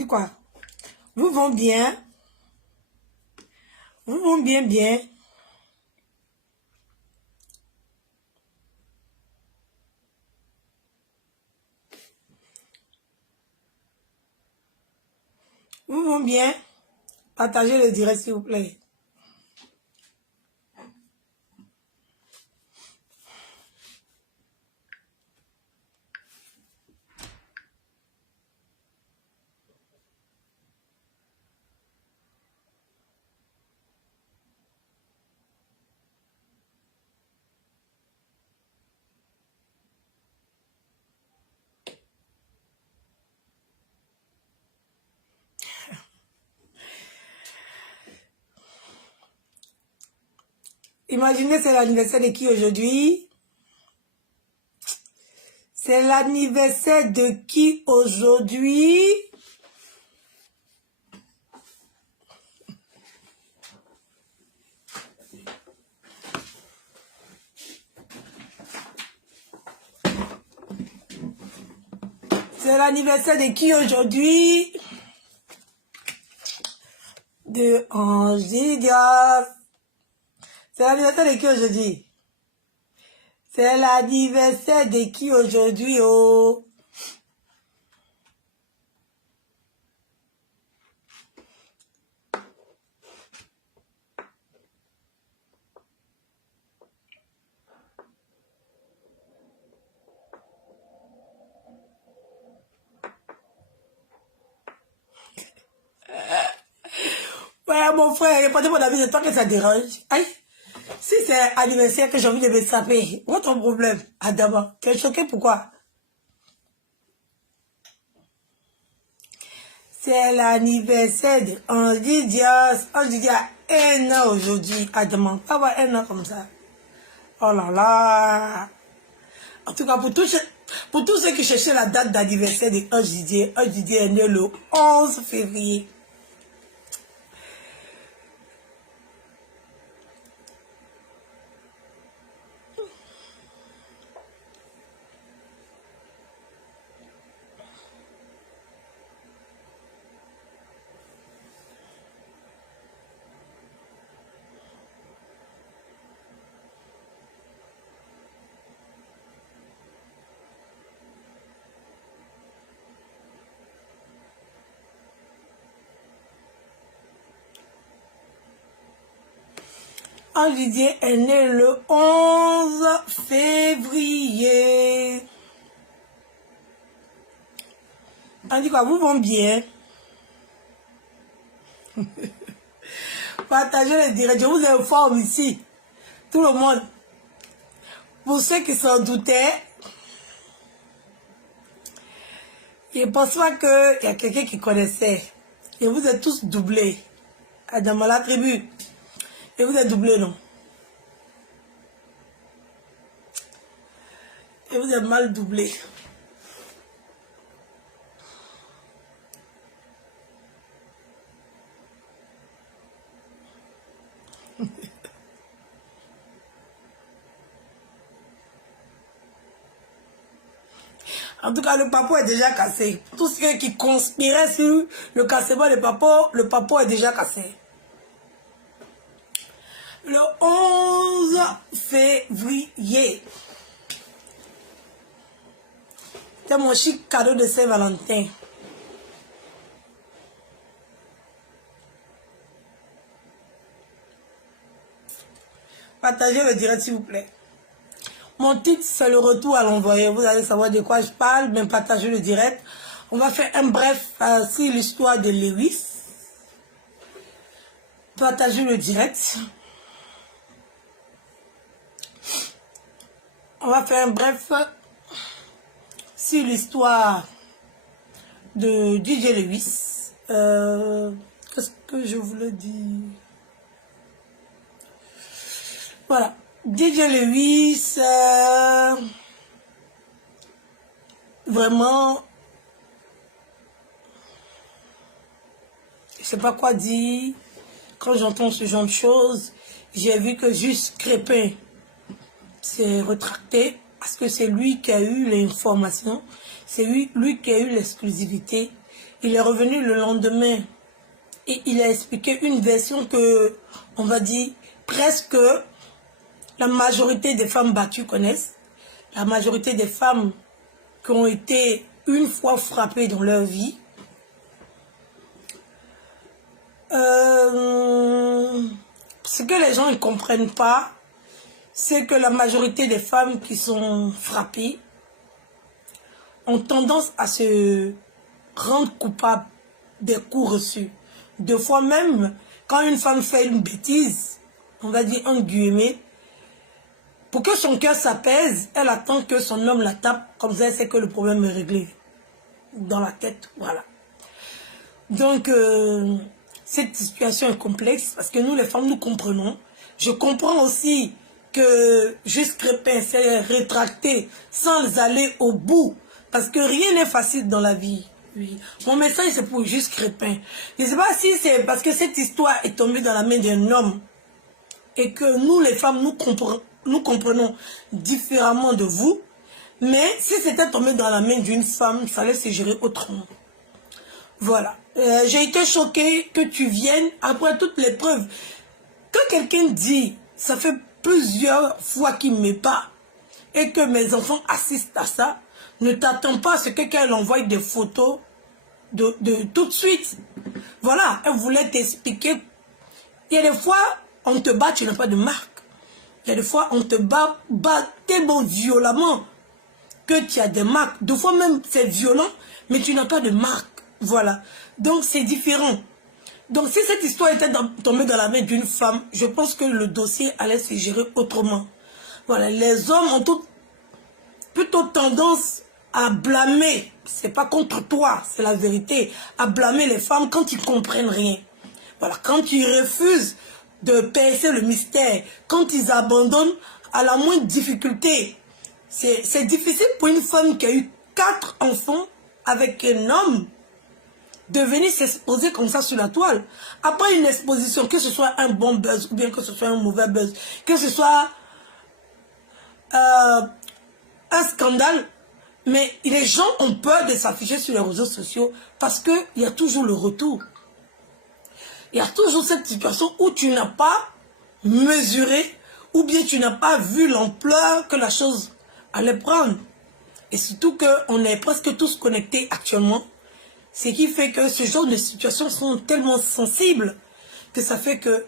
dit quoi? Vous vont bien? Vous vont bien, bien? Vous vont bien? Partagez le direct, s'il vous plaît. Imaginez, c'est l'anniversaire de qui aujourd'hui? C'est l'anniversaire de qui aujourd'hui? C'est l'anniversaire de qui aujourd'hui? De Angie Diaz. C'est l'anniversaire de qui aujourd'hui? C'est l'anniversaire de qui aujourd'hui, oh? Ouais, mon frère, répondez mon ami, c'est toi que ça dérange. Aïe, si c'est anniversaire que j'ai envie de me saper, où est ton problème, Adama? Tu es choqué, pourquoi? C'est l'anniversaire de Angie Diaz. Angie Diaz a 1 an aujourd'hui, Adama. Pas avoir 1 an comme ça. Oh là là. En tout cas, pour tous ceux qui cherchaient la date d'anniversaire de Angie Diaz est né le 11 février. Angie est né le 11 février. On dit quoi, vous vont bien? Partagez le direct, je vous informe ici. Tout le monde. Pour ceux qui s'en doutaient, je ne pense pas qu'il y a quelqu'un qui connaissait. Et vous êtes tous doublés. Dans la tribu. Et vous êtes doublés, non? Et vous êtes mal doublés. En tout cas, le papo est déjà cassé. Tous ceux qui conspiraient sur le cassement du papo, le papo est déjà cassé. Le 11 février. C'est mon chic cadeau de Saint-Valentin. Partagez le direct, s'il vous plaît. Mon titre, c'est le retour à l'envoyé. Vous allez savoir de quoi je parle, mais partagez le direct. On va faire un bref sur l'histoire de Lewis. Partagez le direct. On va faire un bref sur l'histoire de DJ Lewis. Qu'est-ce que je voulais dire? Voilà. DJ Lewis, vraiment, je sais pas quoi dire. Quand j'entends ce genre de choses, j'ai vu que juste Crépin s'est retracté parce que c'est lui qui a eu l'information, c'est lui qui a eu l'exclusivité il est revenu le lendemain et il a expliqué une version que, on va dire, presque la majorité des femmes battues connaissent. La majorité des femmes qui ont été une fois frappées dans leur vie. Ce que les gens ne comprennent pas, c'est que la majorité des femmes qui sont frappées ont tendance à se rendre coupables des coups reçus. Deux fois même, quand une femme fait une bêtise, on va dire en guillemets, pour que son cœur s'apaise, elle attend que son homme la tape, comme ça elle sait que le problème est réglé. Dans la tête, voilà. Donc, cette situation est complexe parce que nous, les femmes, nous comprenons. Je comprends aussi que Juste Crépin s'est rétracté sans aller au bout. Parce que rien n'est facile dans la vie. Oui. Mon message, c'est pour Juste Crépin. Je ne sais pas si c'est parce que cette histoire est tombée dans la main d'un homme et que nous, les femmes, nous comprenons différemment de vous. Mais si c'était tombé dans la main d'une femme, il fallait se gérer autrement. Voilà. J'ai été choquée que tu viennes après toutes les preuves. Quand quelqu'un dit, ça fait plusieurs fois qu'il ne met pas, et que mes enfants assistent à ça, ne t'attends pas à ce que qu'elle envoie des photos de tout de suite. Voilà, elle voulait t'expliquer. Il y a des fois, on te bat, tu n'as pas de marque. Il y a des fois, on te bat tellement violemment que tu as des marques. Deux fois même, c'est violent, mais tu n'as pas de marque. Voilà. Donc, c'est différent. Donc, si cette histoire était tombée dans la main d'une femme, je pense que le dossier allait se gérer autrement. Voilà. Les hommes ont plutôt tendance à blâmer. C'est pas contre toi, c'est la vérité. À blâmer les femmes quand ils comprennent rien. Voilà. Quand ils refusent de percer le mystère, quand ils abandonnent à la moindre difficulté. C'est difficile pour une femme qui a eu 4 enfants avec un homme de venir s'exposer comme ça sur la toile. Après une exposition, que ce soit un bon buzz ou bien que ce soit un mauvais buzz, que ce soit un scandale, mais les gens ont peur de s'afficher sur les réseaux sociaux parce qu'il y a toujours le retour. Il y a toujours cette situation où tu n'as pas mesuré ou bien tu n'as pas vu l'ampleur que la chose allait prendre. Et surtout qu'on est presque tous connectés actuellement. Ce qui fait que ce genre de situations sont tellement sensibles que ça fait que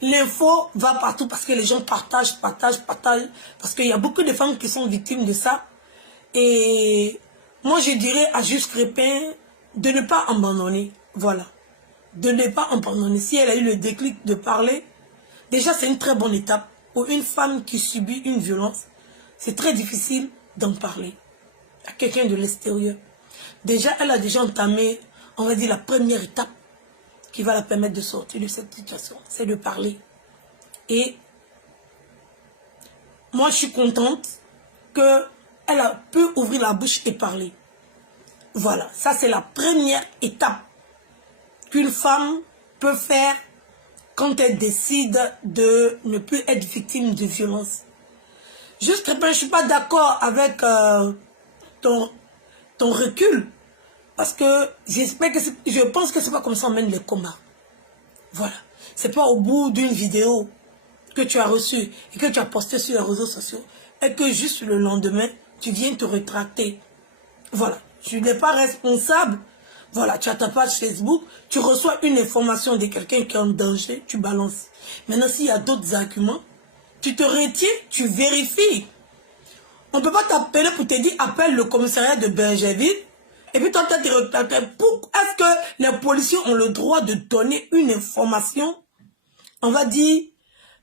l'info va partout parce que les gens partagent. Parce qu'il y a beaucoup de femmes qui sont victimes de ça. Et moi, je dirais à Juste Crépin de ne pas abandonner. Voilà. De ne pas abandonner. Si elle a eu le déclic de parler, déjà, c'est une très bonne étape. Pour une femme qui subit une violence, c'est très difficile d'en parler à quelqu'un de l'extérieur. Déjà, elle a déjà entamé, on va dire, la première étape qui va la permettre de sortir de cette situation. C'est de parler. Et moi, je suis contente qu'elle a pu ouvrir la bouche et parler. Voilà, ça c'est la première étape qu'une femme peut faire quand elle décide de ne plus être victime de violence. Juste que je ne suis pas d'accord avec ton recul. Parce que je pense que c'est pas comme ça on mène les combats. Voilà. C'est pas au bout d'une vidéo que tu as reçue et que tu as posté sur les réseaux sociaux et que juste le lendemain, tu viens te rétracter. Voilà. Tu n'es pas responsable. Voilà. Tu as ta page Facebook, tu reçois une information de quelqu'un qui est en danger, tu balances. Maintenant, s'il y a d'autres arguments, tu te retiens, tu vérifies. On ne peut pas t'appeler pour te dire appelle le commissariat de Bergerville. Et puis toi, tu te retracté. Est-ce que les policiers ont le droit de donner une information, on va dire,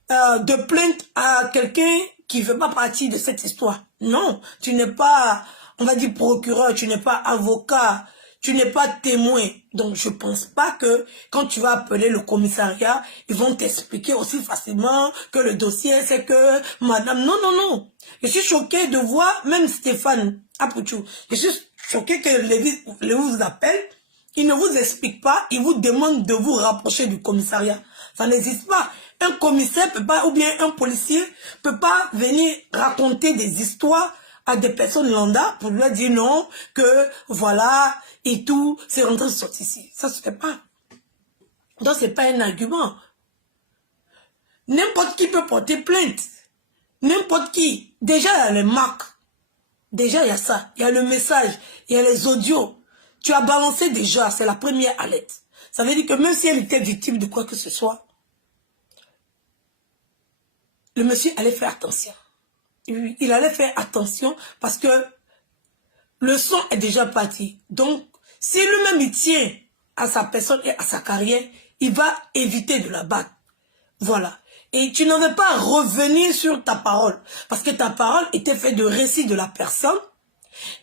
de plainte à quelqu'un qui ne fait pas partie de cette histoire? Non, tu n'es pas, on va dire, procureur, tu n'es pas avocat, tu n'es pas témoin. Donc, je ne pense pas que quand tu vas appeler le commissariat, ils vont t'expliquer aussi facilement que le dossier, c'est que madame... Non, non, non. Je suis choquée de voir, même Stéphane Apouchou, je suis choquée que les vous appelle, il ne vous explique pas, il vous demande de vous rapprocher du commissariat. Ça n'existe pas. Un commissaire peut pas, ou bien un policier peut pas venir raconter des histoires à des personnes lambda pour lui dire non, que voilà, et tout, c'est rentré sorti ici. Ça se fait pas. Donc, c'est pas un argument. N'importe qui peut porter plainte. N'importe qui. Déjà, il y a les marques. Déjà, il y a ça. Il y a le message. Il y a les audios. Tu as balancé déjà. C'est la première alerte. Ça veut dire que même si elle était victime de quoi que ce soit, le monsieur allait faire attention. Il allait faire attention parce que le son est déjà parti. Donc, si lui-même il tient à sa personne et à sa carrière, il va éviter de la battre. Voilà. Et tu ne veux pas revenir sur ta parole. Parce que ta parole était faite de récits de la personne.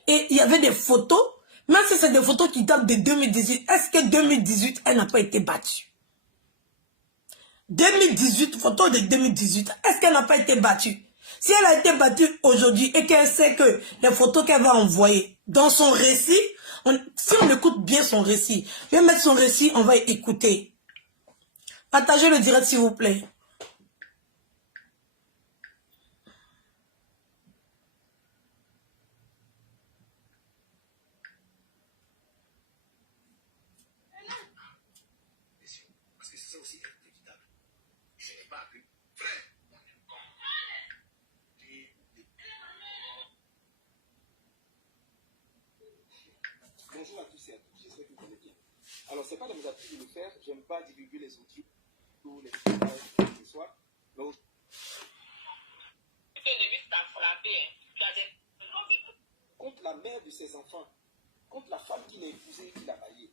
Et il y avait des photos. Même si c'est des photos qui datent de 2018. Est-ce que 2018, elle n'a pas été battue? 2018, photo de 2018. Est-ce qu'elle n'a pas été battue? Si elle a été battue aujourd'hui et qu'elle sait que les photos qu'elle va envoyer dans son récit, si on écoute bien son récit, je vais mettre son récit, on va écouter. Partagez le direct s'il vous plaît. Parce que c'est aussi inévitable. Je n'ai pas pu. Frère. Bonjour à tous et à toutes, j'espère que vous allez bien. Alors, c'est pas de mes habitudes de le faire, j'aime pas divulguer les outils ou les messages ce soir. Mais contre la mère de ses enfants, contre la femme qui l'a épousée et qui l'a mariée.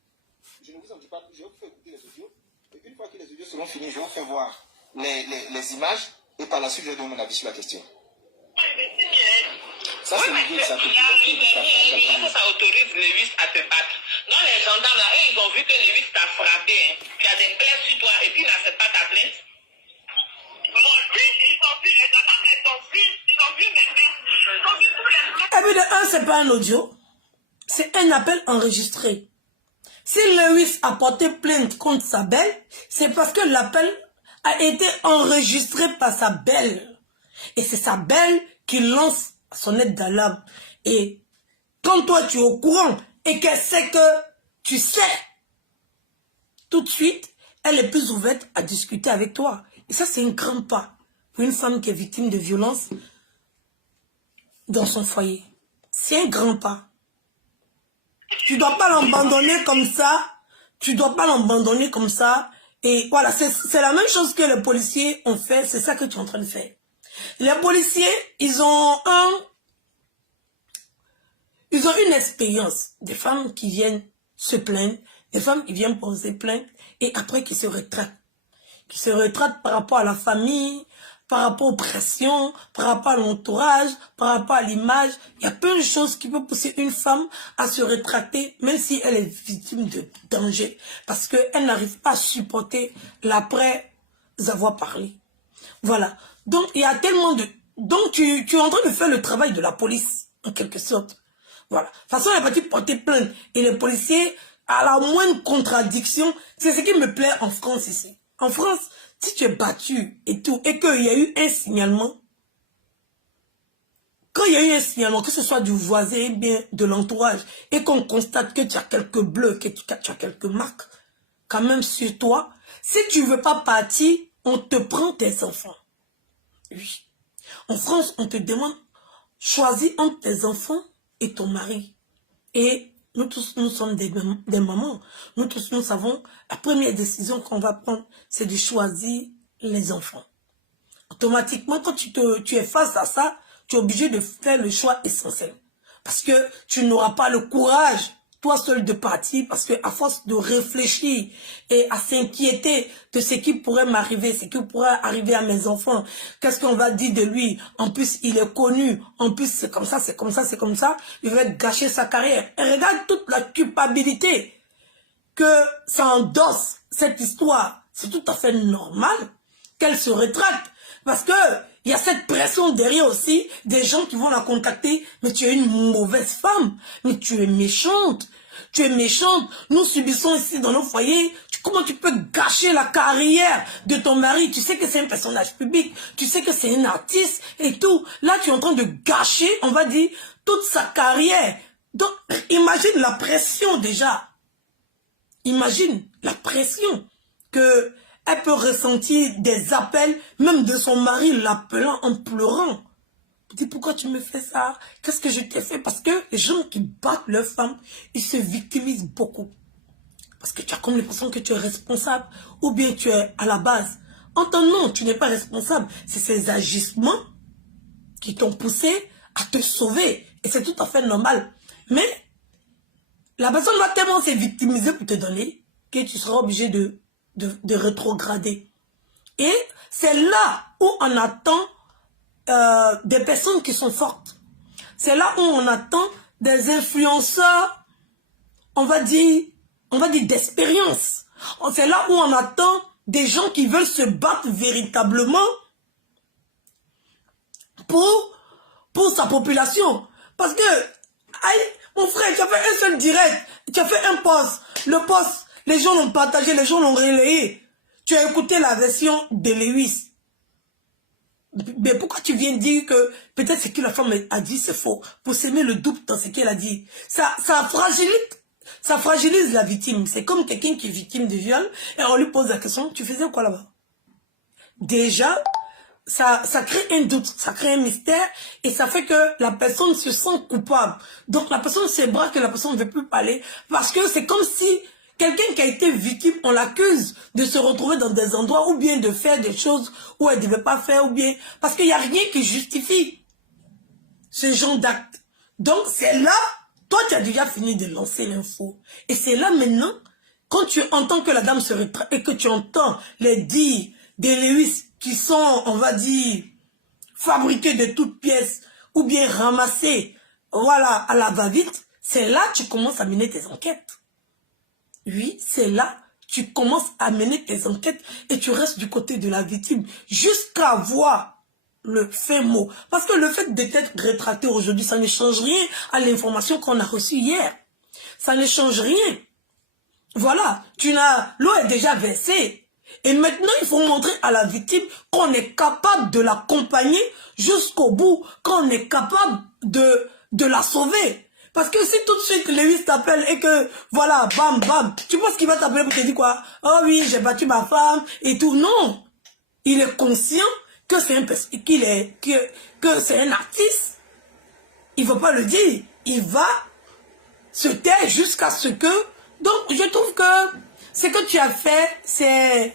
Je ne vous en dis pas plus, je vais vous faire écouter les audios. Et une fois que les audios seront finis, je vais vous faire voir les images et par la suite, je vais donner mon avis sur la question. Ça, c'est l'idée de sa petite. Ça autorise Lewis à te battre. Non, les gendarmes, là, eux, ils ont vu que Lewis t'a frappé. Hein. Tu as des plaies sur toi et puis ils n'acceptent pas ta plainte. Mon fils, ils ont vu les gendarmes, ils ont vu mes mains. Ils ont vu tous les mains. Et puis de un, c'est pas un audio. C'est un appel enregistré. Si Lewis a porté plainte contre sa belle, c'est parce que l'appel a été enregistré par sa belle. Et c'est sa belle qui lance son aide d'alarme. Et quand toi tu es au courant et qu'elle sait que tu sais, tout de suite, elle est plus ouverte à discuter avec toi. Et ça, c'est un grand pas pour une femme qui est victime de violence dans son foyer. C'est un grand pas. Tu ne dois pas l'abandonner comme ça. Tu ne dois pas l'abandonner comme ça. Et voilà, c'est la même chose que les policiers ont fait. C'est ça que tu es en train de faire. Les policiers, ils ont une expérience. Des femmes qui viennent se plaindre, des femmes qui viennent poser plainte et après qui se retraitent. Qui se retraitent par rapport à la famille, par rapport aux pressions, par rapport à l'entourage, par rapport à l'image. Il y a plein de choses qui peuvent pousser une femme à se rétracter, même si elle est victime de danger, parce qu'elle n'arrive pas à supporter l'après avoir parlé. Voilà. Donc, il y a tellement de... Donc, tu es en train de faire le travail de la police, en quelque sorte. Voilà. De toute façon, elle va te porter plainte. Et les policiers, à la moindre contradiction, c'est ce qui me plaît en France ici. En France, si tu es battu et tout, et qu'il y a eu un signalement, quand il y a eu un signalement, que ce soit du voisin, bien de l'entourage, et qu'on constate que tu as quelques bleus, que tu as quelques marques, quand même sur toi, si tu ne veux pas partir, on te prend tes enfants. Oui. En France, on te demande, choisis entre tes enfants et ton mari. Et nous tous, nous sommes des mamans. Nous tous, nous savons, la première décision qu'on va prendre, c'est de choisir les enfants. Automatiquement, quand tu es face à ça, tu es obligé de faire le choix essentiel. Parce que tu n'auras pas le courage, toi seul, de partir, parce que à force de réfléchir et à s'inquiéter de ce qui pourrait m'arriver, ce qui pourrait arriver à mes enfants, qu'est-ce qu'on va dire de lui, en plus il est connu, en plus c'est comme ça, c'est comme ça, c'est comme ça, il va gâcher sa carrière. Et regarde toute la culpabilité que ça endosse cette histoire. C'est tout à fait normal qu'elle se rétracte, parce que il y a cette pression derrière aussi, des gens qui vont la contacter. Mais tu es une mauvaise femme. Mais tu es méchante. Tu es méchante. Nous subissons ici dans nos foyers. Tu Comment tu peux gâcher la carrière de ton mari? Tu sais que c'est un personnage public, tu sais que c'est un artiste et tout. Là, tu es en train de gâcher, on va dire, toute sa carrière. Donc, imagine la pression déjà. Imagine la pression que elle peut ressentir des appels, même de son mari l'appelant en pleurant. Dis pourquoi tu me fais ça? Qu'est-ce que je t'ai fait? Parce que les gens qui battent leurs femmes, ils se victimisent beaucoup. Parce que tu as comme l'impression que tu es responsable ou bien tu es à la base. En tant non, tu n'es pas responsable. C'est ces agissements qui t'ont poussé à te sauver. Et c'est tout à fait normal. Mais la personne va tellement se victimiser pour te donner que tu seras obligé de rétrograder. Et c'est là où on attend des personnes qui sont fortes. C'est là où on attend des influenceurs, on va dire d'expérience. C'est là où on attend des gens qui veulent se battre véritablement pour sa population. Parce que, aïe, mon frère, tu as fait un seul direct, tu as fait un post. Le post, les gens l'ont partagé, les gens l'ont relayé. Tu as écouté la version de Lewis. Mais pourquoi tu viens dire que peut-être ce que la femme a dit c'est faux? Pour s'aimer le double dans ce qu'elle a dit. Ça fragilise la victime. C'est comme quelqu'un qui est victime de viol et on lui pose la question, tu faisais quoi là-bas? Déjà, ça crée un doute, ça crée un mystère et ça fait que la personne se sent coupable. Donc la personne se braque et la personne ne veut plus parler parce que c'est comme si quelqu'un qui a été victime, on l'accuse de se retrouver dans des endroits ou bien de faire des choses où elle ne devait pas faire ou bien... Parce qu'il n'y a rien qui justifie ce genre d'acte. Donc c'est là, toi tu as déjà fini de lancer l'info. Et c'est là maintenant, quand tu entends que la dame se retraite et que tu entends les dires des Lewis qui sont, on va dire, fabriqués de toutes pièces ou bien ramassés, voilà, à la va-vite, c'est là que tu commences à mener tes enquêtes. Oui, c'est là que tu commences à mener tes enquêtes et tu restes du côté de la victime jusqu'à voir le fait mot. Parce que le fait d'être rétracté aujourd'hui, ça ne change rien à l'information qu'on a reçue hier. Ça ne change rien. Voilà, l'eau est déjà versée. Et maintenant, il faut montrer à la victime qu'on est capable de l'accompagner jusqu'au bout, qu'on est capable de la sauver. Parce que si tout de suite Lewis t'appelle et que, voilà, bam, bam, tu penses qu'il va t'appeler pour te dire quoi? Oh oui, j'ai battu ma femme et tout. Non. Il est conscient que c'est un artiste. Il ne va pas le dire. Il va se taire jusqu'à ce que... Donc, je trouve que ce que tu as fait, c'est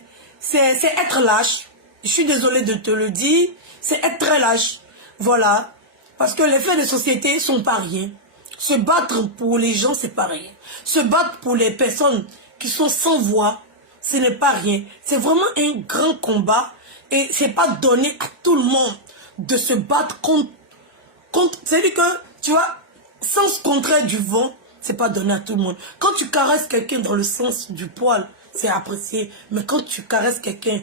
être lâche. Je suis désolée de te le dire. C'est être très lâche. Voilà. Parce que les faits de société ne sont pas rien. Se battre pour les gens, c'est pas rien. Se battre pour les personnes qui sont sans voix, ce n'est pas rien. C'est vraiment un grand combat et c'est pas donné à tout le monde de se battre contre c'est-à-dire que, tu vois, sens contraire du vent, c'est pas donné à tout le monde. Quand tu caresses quelqu'un dans le sens du poil, c'est apprécié. Mais quand tu caresses quelqu'un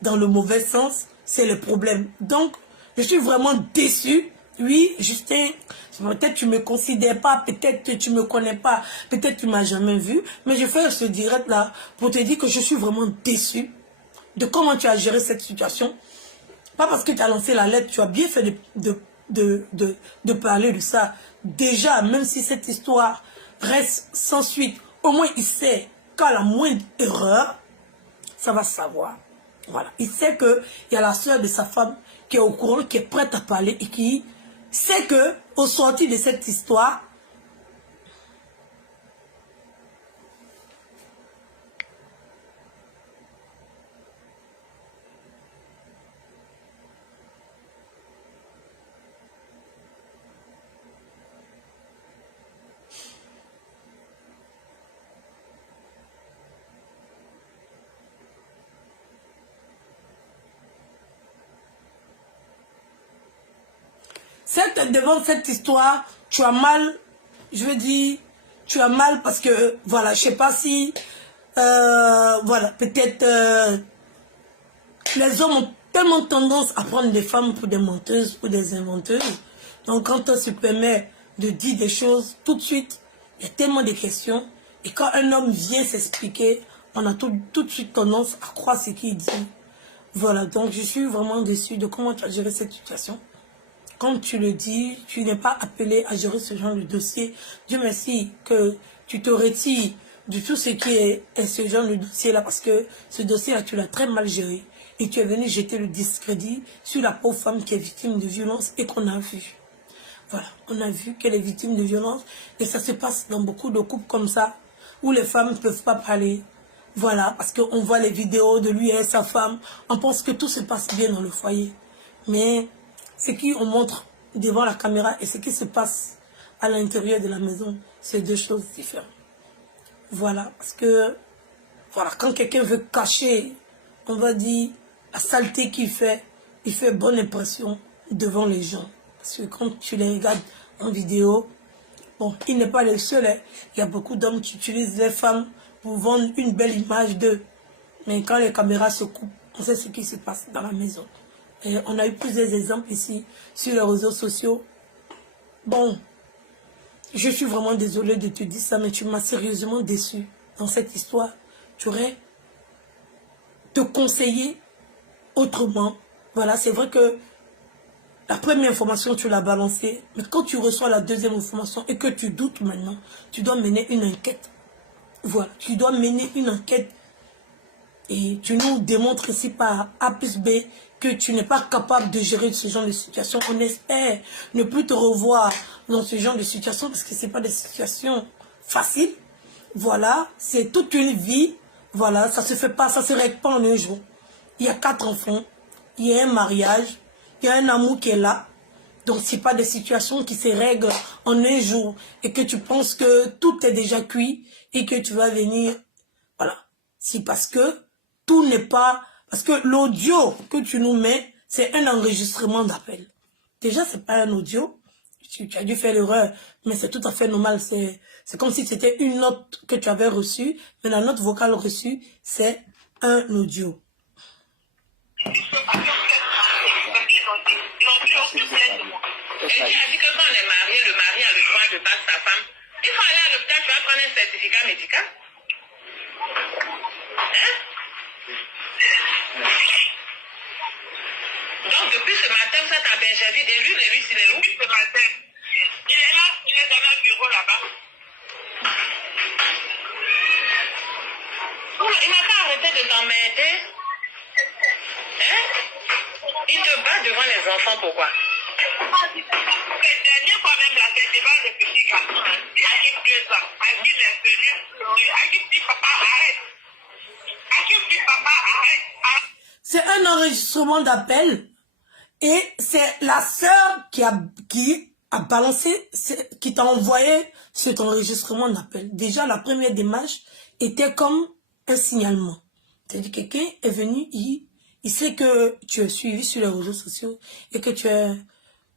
dans le mauvais sens, c'est le problème. Donc, je suis vraiment déçue. Oui, Justin, peut-être tu ne me considères pas, peut-être que tu ne me connais pas, peut-être que tu ne m'as jamais vu, mais je fais ce direct-là pour te dire que je suis vraiment déçue de comment tu as géré cette situation. Pas parce que tu as lancé la lettre, tu as bien fait de parler de ça. Déjà, même si cette histoire reste sans suite, au moins il sait qu'à la moindre erreur, ça va savoir. Voilà. Il sait qu'il y a la soeur de sa femme qui est au courant, qui est prête à parler et qui sait que au sortir de cette histoire, devant cette histoire, tu as mal, je veux dire, tu as mal parce que, voilà, je sais pas si, voilà, peut-être les hommes ont tellement tendance à prendre des femmes pour des menteuses ou des inventeuses. Donc quand on se permet de dire des choses, tout de suite, il y a tellement de questions. Et quand un homme vient s'expliquer, on a tout de suite tendance à croire ce qu'il dit. Voilà, donc je suis vraiment déçue de comment tu as géré cette situation. Comme tu le dis, tu n'es pas appelé à gérer ce genre de dossier. Dieu merci que tu te retires de tout ce qui est ce genre de dossier-là, parce que ce dossier-là, tu l'as très mal géré. Et tu es venu jeter le discrédit sur la pauvre femme qui est victime de violence et qu'on a vu. Voilà, on a vu qu'elle est victime de violence et ça se passe dans beaucoup de couples comme ça, où les femmes ne peuvent pas parler. Voilà, parce qu'on voit les vidéos de lui et sa femme, on pense que tout se passe bien dans le foyer. Mais ce qu'on montre devant la caméra et ce qui se passe à l'intérieur de la maison, c'est deux choses différentes. Voilà, parce que voilà, quand quelqu'un veut cacher, on va dire, la saleté qu'il fait, il fait bonne impression devant les gens. Parce que quand tu les regardes en vidéo, bon, il n'est pas le seul. Hein. Il y a beaucoup d'hommes qui utilisent les femmes pour vendre une belle image d'eux. Mais quand les caméras se coupent, on sait ce qui se passe dans la maison. Et on a eu plusieurs exemples ici sur les réseaux sociaux. Bon, je suis vraiment désolée de te dire ça, mais tu m'as sérieusement déçu dans cette histoire. Tu aurais te conseiller autrement. Voilà, c'est vrai que la première information, tu l'as balancée. Mais quand tu reçois la deuxième information et que tu doutes maintenant, tu dois mener une enquête. Voilà, tu dois mener une enquête. Et tu nous démontres ici par A plus B que tu n'es pas capable de gérer ce genre de situation. On espère ne plus te revoir dans ce genre de situation parce que ce n'est pas des situations faciles. Voilà, c'est toute une vie. Voilà, ça ne se fait pas, ça ne se règle pas en un jour. Il y a 4 enfants, il y a un mariage, il y a un amour qui est là. Donc, ce n'est pas des situations qui se règlent en un jour et que tu penses que tout est déjà cuit et que tu vas venir. Voilà, c'est parce que tout n'est pas... Parce que l'audio que tu nous mets, c'est un enregistrement d'appel. Déjà, ce n'est pas un audio. Tu as dû faire l'erreur, mais c'est tout à fait normal. C'est comme si c'était une note que tu avais reçue, mais la note vocale reçue, c'est un audio. Et qui a dit que quand on est marié, le mari a le droit de battre sa femme. Il faut aller à l'hôpital, tu vas prendre un certificat médical. Hein? Donc depuis ce matin, vous êtes à Benjerville et lui, il est où ce matin? Il est là, il est dans le bureau là-bas. Il n'a pas arrêté de t'emmerder. Hein? Il te bat devant les enfants, pourquoi? La dernière fois même, là, c'est devant le petit garçon. Il a dit 2 ans. Il est venu pleurer. Il a dit, papa, arrête. C'est un enregistrement d'appel et c'est la sœur qui a balancé, qui t'a envoyé cet enregistrement d'appel. Déjà, la première démarche était comme un signalement. C'est-à-dire que quelqu'un est venu, il sait que tu es suivi sur les réseaux sociaux et que tu es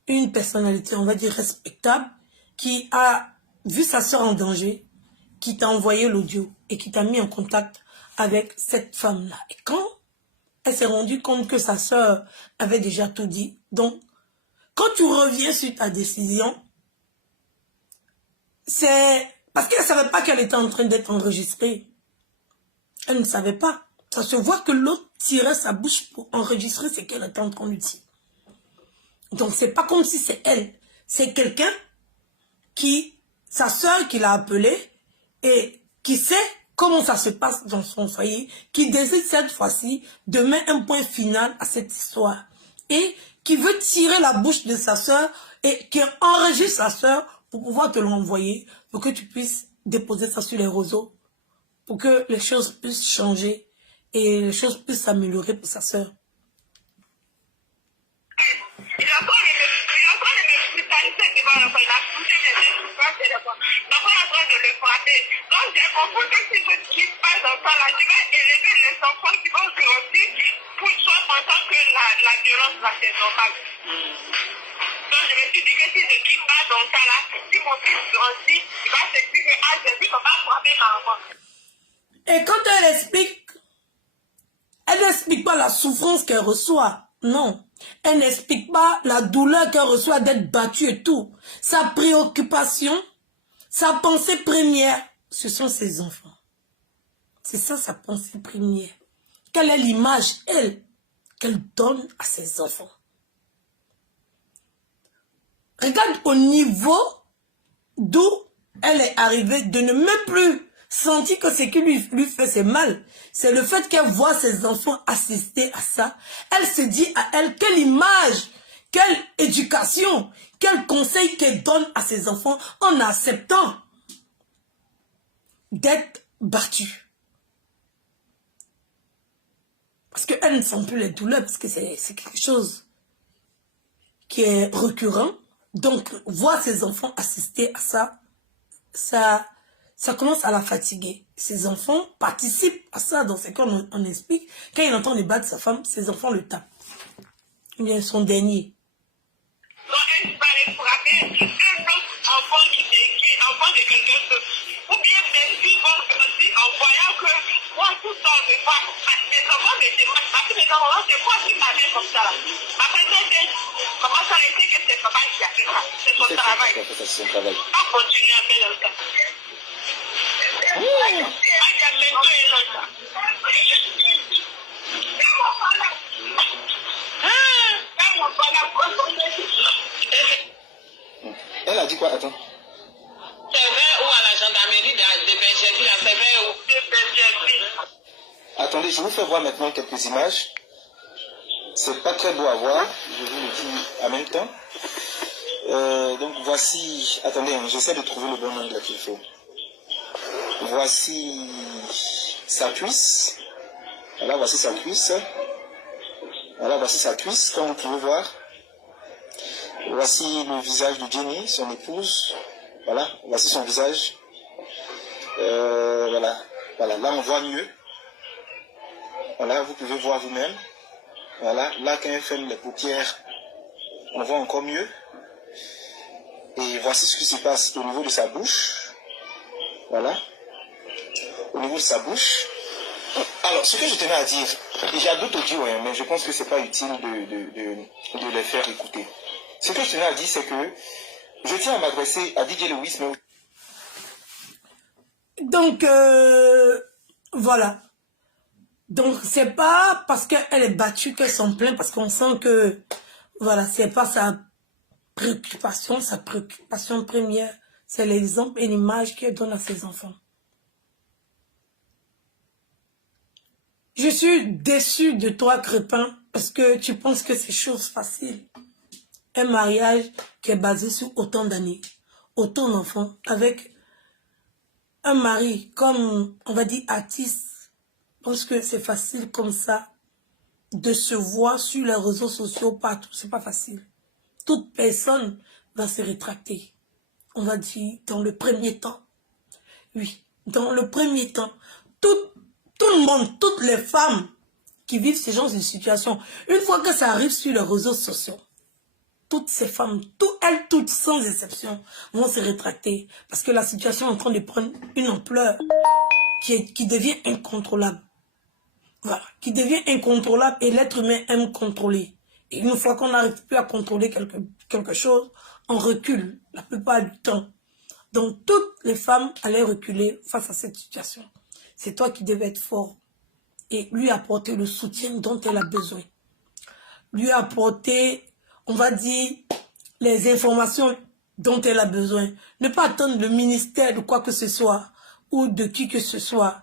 une personnalité, on va dire, respectable, qui a vu sa sœur en danger, qui t'a envoyé l'audio et qui t'a mis en contact avec cette femme-là. Et quand elle s'est rendue compte que sa sœur avait déjà tout dit, donc, quand tu reviens sur ta décision, c'est parce qu'elle ne savait pas qu'elle était en train d'être enregistrée. Elle ne savait pas. Ça se voit que l'autre tirait sa bouche pour enregistrer ce qu'elle était en train de dire. Donc, c'est pas comme si c'est elle. C'est quelqu'un sa sœur qui l'a appelée et qui sait comment ça se passe dans son foyer, qui décide cette fois-ci de mettre un point final à cette histoire. Et qui veut tirer la bouche de sa sœur et qui enregistre sa sœur pour pouvoir te l'envoyer, pour que tu puisses déposer ça sur les réseaux, pour que les choses puissent changer et les choses puissent s'améliorer pour sa sœur. Il est en train de m'hospitaliser devant l'enfant. Il a touché les deux sur le téléphone. L'enfant est en train de le frapper. Donc j'ai compris que si je quitte pas l'enfant là, je vais élever les enfants qui vont grandir pour soit pensant que la violence là c'est normal. Donc je me suis dit que si je quitte pas dans ça là, si mon fils grandit, il va se dire que j'ai vu qu'on va frapper ma maman. Et quand elle n'explique pas la souffrance qu'elle reçoit. Non. Elle n'explique pas la douleur qu'elle reçoit d'être battue et tout. Sa préoccupation, sa pensée première, ce sont ses enfants. C'est ça sa pensée première. Quelle est l'image, elle, qu'elle donne à ses enfants? Regarde au niveau d'où elle est arrivée, de ne même plus sentir que ce qui lui fait c'est mal. C'est le fait qu'elle voit ses enfants assister à ça. Elle se dit à elle quelle image, quelle éducation, quel conseil qu'elle donne à ses enfants en acceptant d'être battue. Parce qu'elle ne sent plus les douleurs, parce que c'est quelque chose qui est récurrent. Donc, voir ses enfants assister à ça commence à la fatiguer. Ses enfants participent à ça dans ce qu'on explique. Quand il entend les battre sa femme, ses enfants le tapent. Ou bien son dernier. Non, elle va les frapper. Un autre enfant qui est enfant de quelqu'un d'autre. Ou bien même une bonne personne en voyant que moi tout le temps je vois mes enfants me demandent, parce que mes enfants c'est quoi si ma mère comme ça là. Après comment ça a été que c'est papa qui a fait ça? C'est son travail. Pas continuer à faire ça. Il y a bientôt un an. Elle a dit quoi? Attends. C'est vrai ou à la gendarmerie de Bergerie, là, c'est vrai ou de Bergerie. Attendez, je vous fais voir maintenant quelques images. C'est pas très beau à voir, je vous le dis en même temps. Donc voici, attendez, j'essaie de trouver le bon angle qu'il faut. Voici sa cuisse. Voilà, voici sa cuisse. Voilà, voici sa cuisse, comme vous pouvez voir. Voici le visage de Jenny, son épouse. Voilà, voici son visage. Voilà, là on voit mieux. Voilà, vous pouvez voir vous-même. Voilà, là quand elle ferme les paupières, on voit encore mieux. Et voici ce qui se passe au niveau de sa bouche. Voilà. Au niveau de sa bouche. Alors, ce que je tenais à dire, j'ai d'autres audios, hein, mais je pense que c'est pas utile de les faire écouter. Ce que je tenais à dire, c'est que je tiens à m'adresser à DJ Lewis, mais... Donc, voilà. Donc, c'est pas parce qu'elle est battue qu'elle s'en plaint, parce qu'on sent que, voilà, c'est pas sa préoccupation première, c'est l'exemple et l'image qu'elle donne à ses enfants. Je suis déçue de toi, Crépin, parce que tu penses que c'est chose facile. Un mariage qui est basé sur autant d'années, autant d'enfants, avec un mari comme, on va dire, artiste. Je pense que c'est facile comme ça de se voir sur les réseaux sociaux partout. C'est pas facile. Toute personne va se rétracter. On va dire dans le premier temps. Oui, dans le premier temps. Tout le monde, toutes les femmes qui vivent ce genre de situation, une fois que ça arrive sur les réseaux sociaux, toutes ces femmes, elles toutes sans exception, vont se rétracter parce que la situation est en train de prendre une ampleur qui devient incontrôlable. Voilà, qui devient incontrôlable et l'être humain aime contrôler. Et une fois qu'on n'arrive plus à contrôler quelque chose, on recule la plupart du temps. Donc toutes les femmes allaient reculer face à cette situation. C'est toi qui devais être fort et lui apporter le soutien dont elle a besoin. Lui apporter, on va dire, les informations dont elle a besoin. Ne pas attendre le ministère de quoi que ce soit ou de qui que ce soit.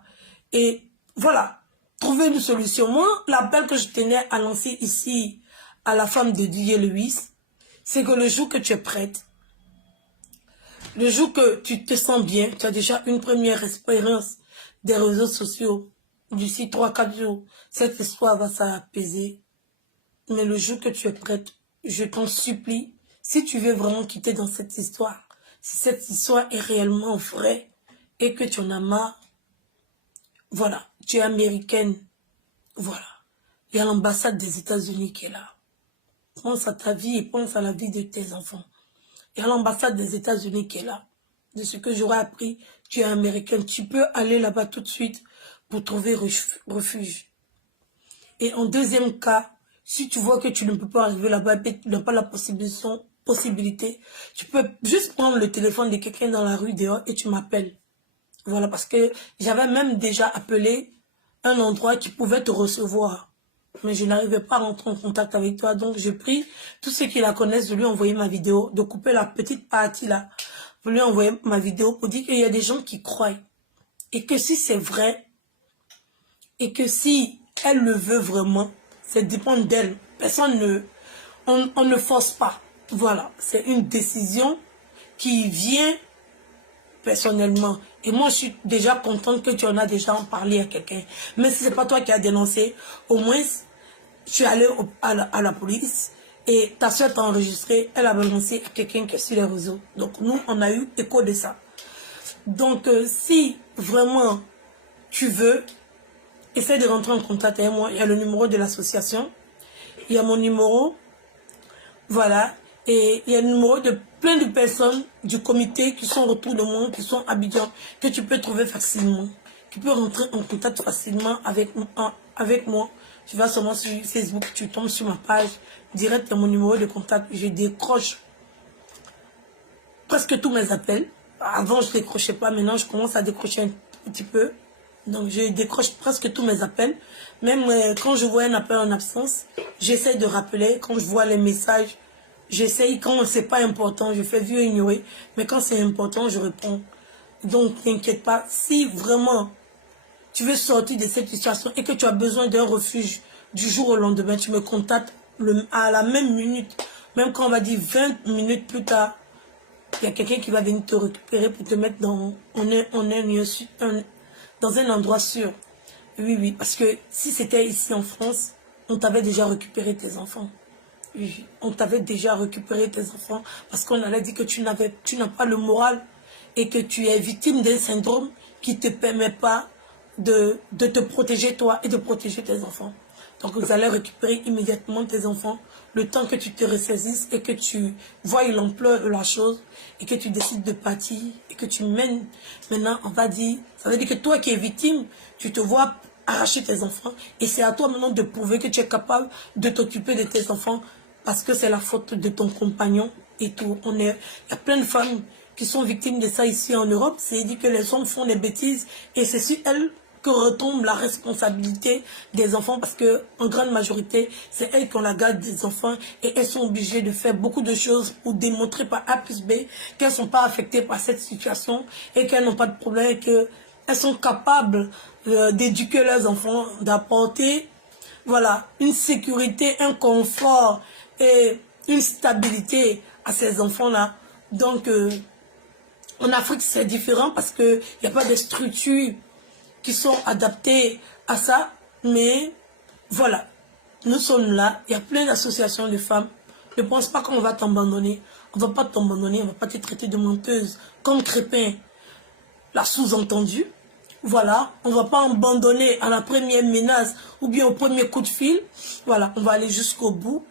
Et voilà, trouver une solution. Moi, l'appel que je tenais à lancer ici à la femme de DJ Lewis, c'est que le jour que tu es prête, le jour que tu te sens bien, tu as déjà une première expérience des réseaux sociaux, d'ici 3-4 jours, cette histoire va s'apaiser. Mais le jour que tu es prête, je t'en supplie, si tu veux vraiment quitter dans cette histoire, si cette histoire est réellement vraie et que tu en as marre, voilà, tu es américaine, voilà. Il y a l'ambassade des États-Unis qui est là. Pense à ta vie et pense à la vie de tes enfants. Il y a l'ambassade des États-Unis qui est là. De ce que j'aurais appris, tu es américaine. Tu peux aller là-bas tout de suite pour trouver refuge. Et en deuxième cas, si tu vois que tu ne peux pas arriver là-bas et tu n'as pas la possibilité, tu peux juste prendre le téléphone de quelqu'un dans la rue dehors et tu m'appelles. Voilà, parce que j'avais même déjà appelé un endroit qui pouvait te recevoir. Mais je n'arrivais pas à rentrer en contact avec toi. Donc, j'ai pris tous ceux qui la connaissent de lui envoyer ma vidéo, de couper la petite partie là, pour lui envoyer ma vidéo pour dire qu'il y a des gens qui croient. Et que si c'est vrai, et que si elle le veut vraiment, ça dépend d'elle. Personne ne... On ne force pas. Voilà, c'est une décision qui vient personnellement. Et moi, je suis déjà contente que tu en as déjà parlé à quelqu'un. Mais si ce n'est pas toi qui as dénoncé, au moins, je suis allée à la police et ta soeur t'a enregistré, elle a balancé à quelqu'un qui est sur les réseaux. Donc, nous, on a eu écho de ça. Donc, si vraiment tu veux, essaie de rentrer en contact avec moi. Il y a le numéro de l'association. Il y a mon numéro. Voilà. Et il y a le numéro de plein de personnes du comité qui sont autour de moi, qui sont à Abidjan, que tu peux trouver facilement. Tu peux rentrer en contact facilement avec moi. Tu vas seulement sur Facebook, tu tombes sur ma page. Direct, il y a mon numéro de contact. Je décroche presque tous mes appels. Avant, je ne décrochais pas. Maintenant, je commence à décrocher un petit peu. Donc, je décroche presque tous mes appels. Même quand je vois un appel en absence, j'essaie de rappeler. Quand je vois les messages, j'essaye. Quand ce n'est pas important, je fais vieux ignorer. Mais quand c'est important, je réponds. Donc, t'inquiète pas. Si vraiment tu veux sortir de cette situation et que tu as besoin d'un refuge du jour au lendemain, tu me contactes à la même minute. Même quand on va dire 20 minutes plus tard, il y a quelqu'un qui va venir te récupérer pour te mettre dans un endroit sûr. Oui, oui, parce que si c'était ici en France, on t'avait déjà récupéré tes enfants. Oui, on t'avait déjà récupéré tes enfants parce qu'on allait dire que tu n'as pas le moral et que tu es victime d'un syndrome qui ne te permet pas de te protéger toi et de protéger tes enfants. Donc vous allez récupérer immédiatement tes enfants le temps que tu te ressaisisses et que tu vois l'ampleur de la chose et que tu décides de partir et que tu mènes. Maintenant, on va dire, ça veut dire que toi qui es victime, tu te vois arracher tes enfants et c'est à toi maintenant de prouver que tu es capable de t'occuper de tes enfants parce que c'est la faute de ton compagnon et tout. Il y a plein de femmes qui sont victimes de ça ici en Europe. C'est dit que les hommes font des bêtises et c'est sur elles que retombe la responsabilité des enfants parce que en grande majorité, c'est elles qui ont la garde des enfants et elles sont obligées de faire beaucoup de choses pour démontrer par A plus B qu'elles ne sont pas affectées par cette situation et qu'elles n'ont pas de problème et qu'elles sont capables d'éduquer leurs enfants, d'apporter voilà, une sécurité, un confort et une stabilité à ces enfants-là. Donc, en Afrique, c'est différent parce qu'il n'y a pas de structure qui sont adaptés à ça, mais voilà, nous sommes là, il y a plein d'associations de femmes, ne pense pas qu'on va t'abandonner, on ne va pas t'abandonner, on ne va pas te traiter de menteuse, comme Crépin l'a sous-entendu, voilà, on ne va pas abandonner à la première menace ou bien au premier coup de fil, voilà, on va aller jusqu'au bout,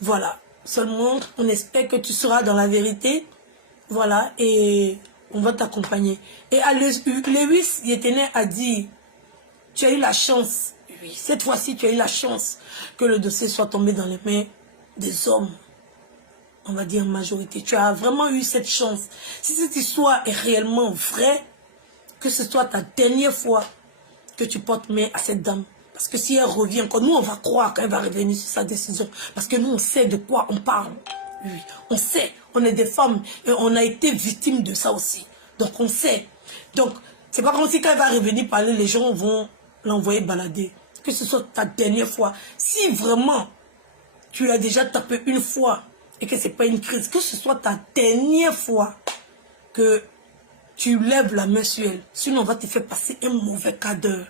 voilà, seulement on espère que tu seras dans la vérité, voilà, et on va t'accompagner. Et à Lewis Yetene a dit, tu as eu la chance, oui, cette fois-ci tu as eu la chance que le dossier soit tombé dans les mains des hommes. On va dire en majorité. Tu as vraiment eu cette chance. Si cette histoire est réellement vraie, que ce soit ta dernière fois que tu portes main à cette dame. Parce que si elle revient encore, nous on va croire qu'elle va revenir sur sa décision. Parce que nous on sait de quoi on parle. Oui, on sait, on est des femmes et on a été victime de ça aussi. Donc on sait. Donc, c'est pas comme si quand elle va revenir parler, les gens vont l'envoyer balader. Que ce soit ta dernière fois. Si vraiment tu as déjà tapé une fois et que c'est pas une crise, que ce soit ta dernière fois que tu lèves la main sur elle. Sinon, on va te faire passer un mauvais quart d'heure.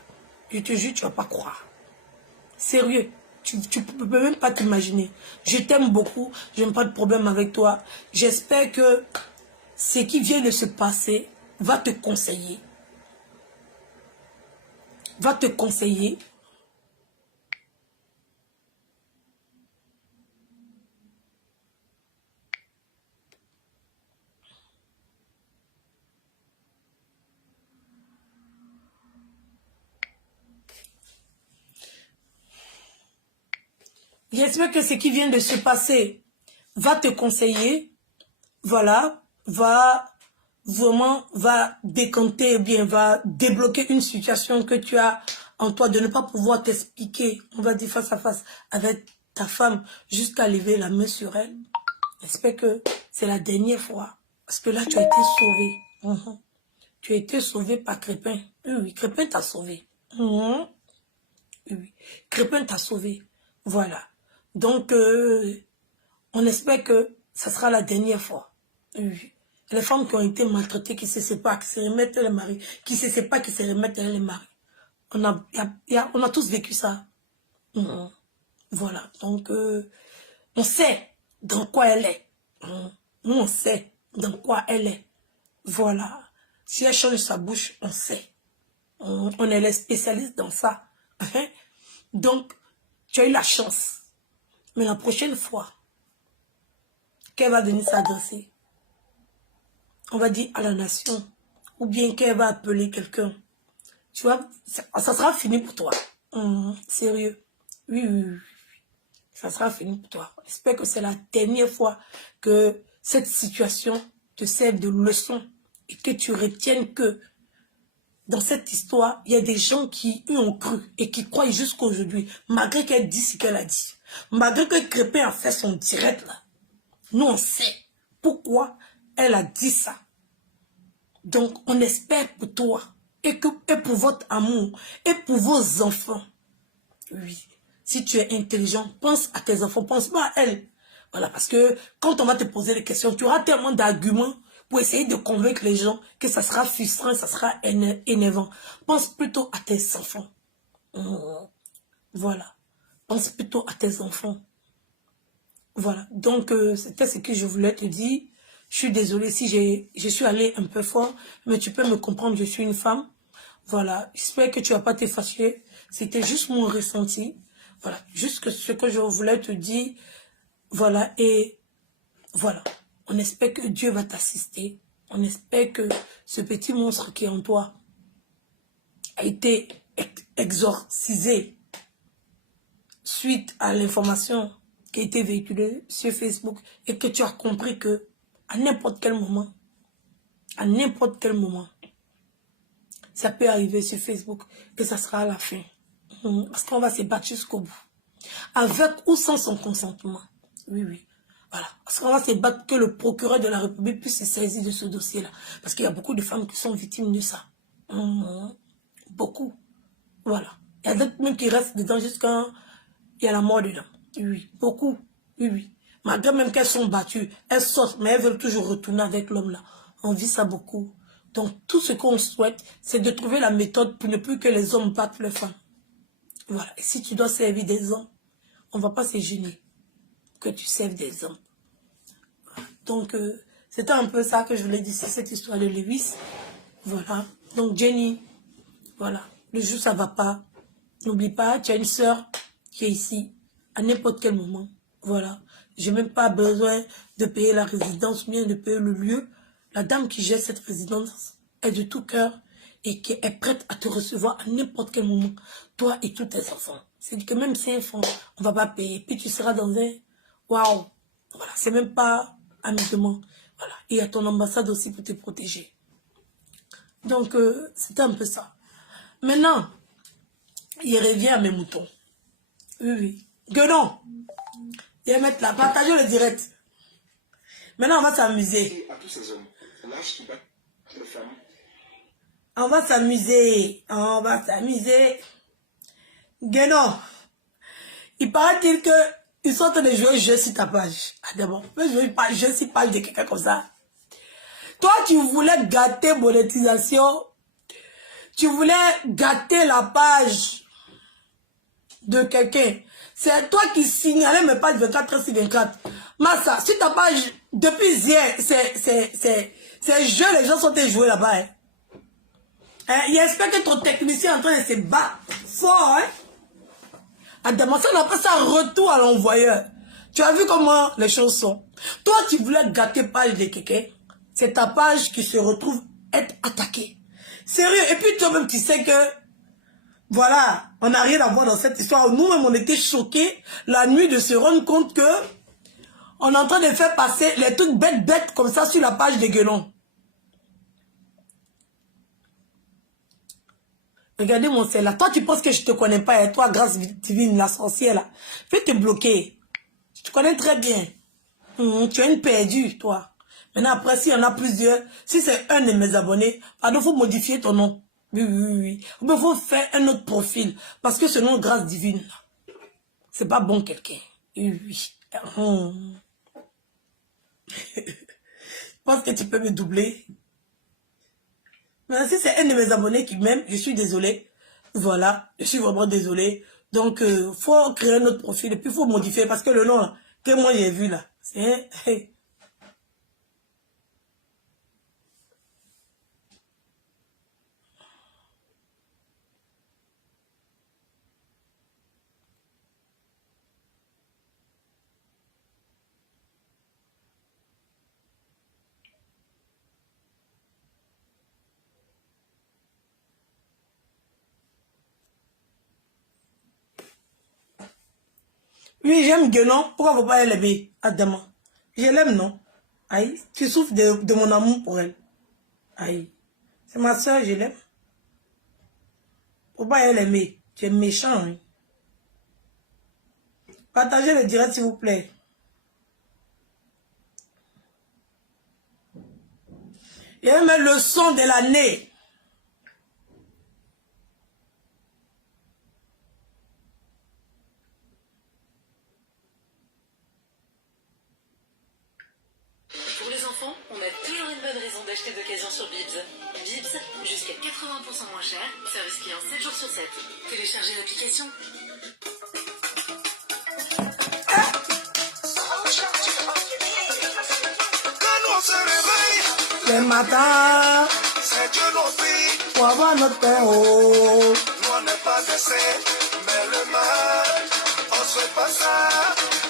Je te jure, tu vas pas croire. Sérieux. Tu ne peux même pas t'imaginer. Je t'aime beaucoup. Je n'ai pas de problème avec toi. J'espère que ce qui vient de se passer va te conseiller. Va te conseiller. J'espère que ce qui vient de se passer va te conseiller. Voilà, va vraiment va décanter, bien va débloquer une situation que tu as en toi, de ne pas pouvoir t'expliquer, on va dire face à face avec ta femme, jusqu'à lever la main sur elle. J'espère que c'est la dernière fois. Parce que là, tu as été sauvé. Tu as été sauvé par Crépin. Oui, Crépin t'a sauvé. Oui, Crépin t'a sauvé. Voilà. Donc, on espère que ça sera la dernière fois. Oui. Les femmes qui ont été maltraitées, qui se séparent, qui se remettent les maris, qui se séparent, qui se remettent les maris. On a tous vécu ça. Voilà. Donc, on sait dans quoi elle est. Nous, on sait dans quoi elle est. Voilà. Si elle change sa bouche, on sait. On est les spécialistes dans ça. Donc, tu as eu la chance. Mais la prochaine fois qu'elle va venir s'adresser, on va dire à la nation, ou bien qu'elle va appeler quelqu'un, tu vois, ça sera fini pour toi. Sérieux. Oui. Ça sera fini pour toi. J'espère que c'est la dernière fois que cette situation te sert de leçon et que tu retiennes que dans cette histoire, il y a des gens qui y ont cru et qui croient jusqu'à aujourd'hui, malgré qu'elle dise ce qu'elle a dit. Malgré que Crépin a fait son direct là. Nous, on sait pourquoi elle a dit ça. Donc, on espère pour toi et pour votre amour et pour vos enfants. Oui. Si tu es intelligent, pense à tes enfants, pense pas à elle. Voilà, parce que quand on va te poser des questions, tu auras tellement d'arguments pour essayer de convaincre les gens que ça sera frustrant, ça sera énervant. Pense plutôt à tes enfants. Voilà. Pense plutôt à tes enfants. Voilà. Donc, c'était ce que je voulais te dire. Je suis désolée si je suis allée un peu fort, mais tu peux me comprendre, je suis une femme. Voilà. J'espère que tu vas pas te fâcher. C'était juste mon ressenti. Voilà. Juste ce que je voulais te dire. Voilà. Et voilà. On espère que Dieu va t'assister. On espère que ce petit monstre qui est en toi a été exorcisé suite à l'information qui a été véhiculée sur Facebook et que tu as compris que à n'importe quel moment, ça peut arriver sur Facebook et ça sera à la fin. Parce qu'on va se battre jusqu'au bout. Avec ou sans son consentement. Oui. Voilà. Parce qu'on va se battre que le procureur de la République puisse se saisir de ce dossier-là. Parce qu'il y a beaucoup de femmes qui sont victimes de ça. Beaucoup. Voilà. Il y a d'autres même qui restent dedans jusqu'à il y a la mort dedans. Oui. Beaucoup. Oui. Malgré même qu'elles sont battues, elles sortent, mais elles veulent toujours retourner avec l'homme là. On vit ça beaucoup. Donc tout ce qu'on souhaite, c'est de trouver la méthode pour ne plus que les hommes battent les femmes. Voilà. Et si tu dois servir des hommes, on ne va pas se gêner que tu serves des hommes. Donc, c'était un peu ça que je voulais dire sur cette histoire de Lewis. Voilà. Donc, Jenny, voilà. Le jour, ça ne va pas. N'oublie pas, tu as une soeur qui est ici à n'importe quel moment. Voilà. Je n'ai même pas besoin de payer la résidence ou bien de payer le lieu. La dame qui gère cette résidence est de tout cœur et qui est prête à te recevoir à n'importe quel moment. Toi et tous tes enfants. C'est que même 5 francs, on ne va pas payer. Puis tu seras dans un... Waouh. Voilà. C'est même pas amusement. Voilà. Et il y a ton ambassade aussi pour te protéger. Donc, c'était un peu ça. Maintenant, il revient à mes moutons. Oui. Guenon. Il va mettre là. Partagez le direct. Maintenant, on va s'amuser. Et à tous ces hommes, lâche qui battent les femmes. On va s'amuser. On va s'amuser. Guénon. Il paraît-il que ils sont en train de jouer jeu sur ta page. Ah d'abord, mais je ne pas jeu sur page de quelqu'un comme ça. Toi, tu voulais gâter monétisation. Tu voulais gâter la page de quelqu'un. C'est toi qui signalais mes pages 24/24. Massa, sur ta page, depuis hier, c'est jeu, les gens sont allés jouer là-bas. Il espère que ton technicien est en train de se battre fort. À demander, on appelle ça retour à l'envoyeur. Tu as vu comment les choses sont. Toi, tu voulais gâter page de quelqu'un. C'est ta page qui se retrouve être attaquée. Sérieux. Et puis toi-même, tu sais que, voilà, on n'a rien à voir dans cette histoire. Nous-mêmes, on était choqués la nuit de se rendre compte que on est en train de faire passer les trucs bêtes comme ça sur la page de Guénon. Regardez mon cell là. Toi, tu penses que je te connais pas. Et toi, grâce divine, la sorcière là. Je vais te bloquer. Je te connais très bien. Tu es une perdue, toi. Maintenant, après, s'il y en a plusieurs, si c'est un de mes abonnés, pardon, il faut modifier ton nom. Oui, oui, oui. Ou bien, il faut faire un autre profil. Parce que ce nom, grâce divine, là, c'est pas bon quelqu'un. Oui, oui. Je pense que tu peux me doubler. Mais si c'est un de mes abonnés qui m'aime, je suis désolée. Voilà, je suis vraiment désolée. Donc, faut créer un autre profil et puis il faut modifier parce que le nom là, que moi j'ai vu là, c'est... Oui, j'aime Guénon. Pourquoi vous pas l'aimer, Adama? Je l'aime, non? Aïe, tu souffres de mon amour pour elle. Aïe, c'est ma soeur, je l'aime. Pourquoi pas l'aimer? Tu es méchant, hein? Partagez le direct, s'il vous plaît. Il y a même le son de l'année. Pour les enfants, on a toujours une bonne raison d'acheter d'occasion sur Bibs. Bibs, jusqu'à 80% moins cher, service client 7 jours sur 7. Téléchargez l'application. Le matin, C'est Dieu nos vies, pour avoir notre pain, oh. nous on n'est pas blessés, mais le mal, on se fait pas ça.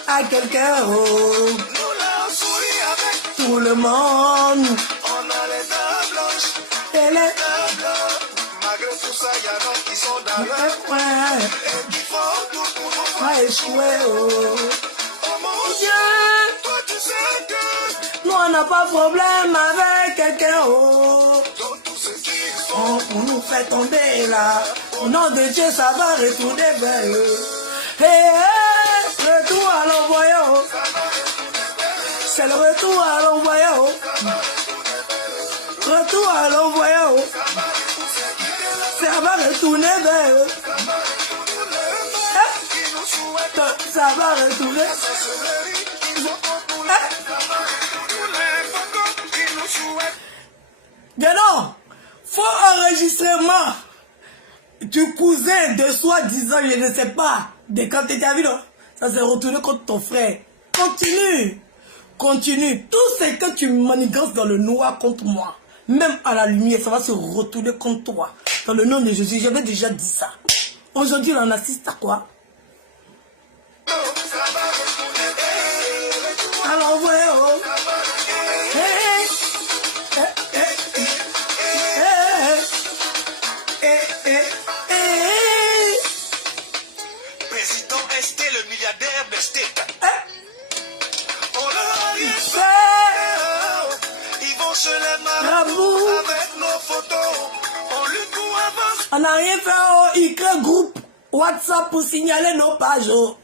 À quelqu'un, oh. Nous là on sourit avec, Tout le monde. on a les dents blanches, Elle est dents blanches. Malgré tout ça, y en a qui sont dans un le coin. et qui font tout pour nous Pas échoué, oh. Oh mon Dieu, Dieu, toi tu sais que nous on n'a pas de problème avec quelqu'un, oh. dans tout ce qu'ils font, On nous fait tomber là. Au nom de Dieu, ça va retourner vers eux. Retour à l'envoyant. C'est le retour à l'envoyant. Retour à l'envoyant. Ça va retourner vers eux. Ça va retourner. Guénon, faux enregistrement du cousin de soi-disant, je ne sais pas, de quand tu as vu, non? Ça s'est retourné contre ton frère. Continue, continue. Tout ce que tu manigances dans le noir contre moi, même à la lumière, ça va se retourner contre toi. Dans le nom de Jésus, j'avais déjà dit ça. Aujourd'hui, on assiste à quoi? Alors, ouais, oh. Hey, hey, hey, hey, hey, hey. président Esté, le milliardaire d'Esté. Hey. On leur a rien Hey. fait. Ils vont chez les marabouts Marabouts. avec nos photos. On lui court avance. On n'a rien fait, oh, il crée groupe WhatsApp pour signaler nos pages, oh.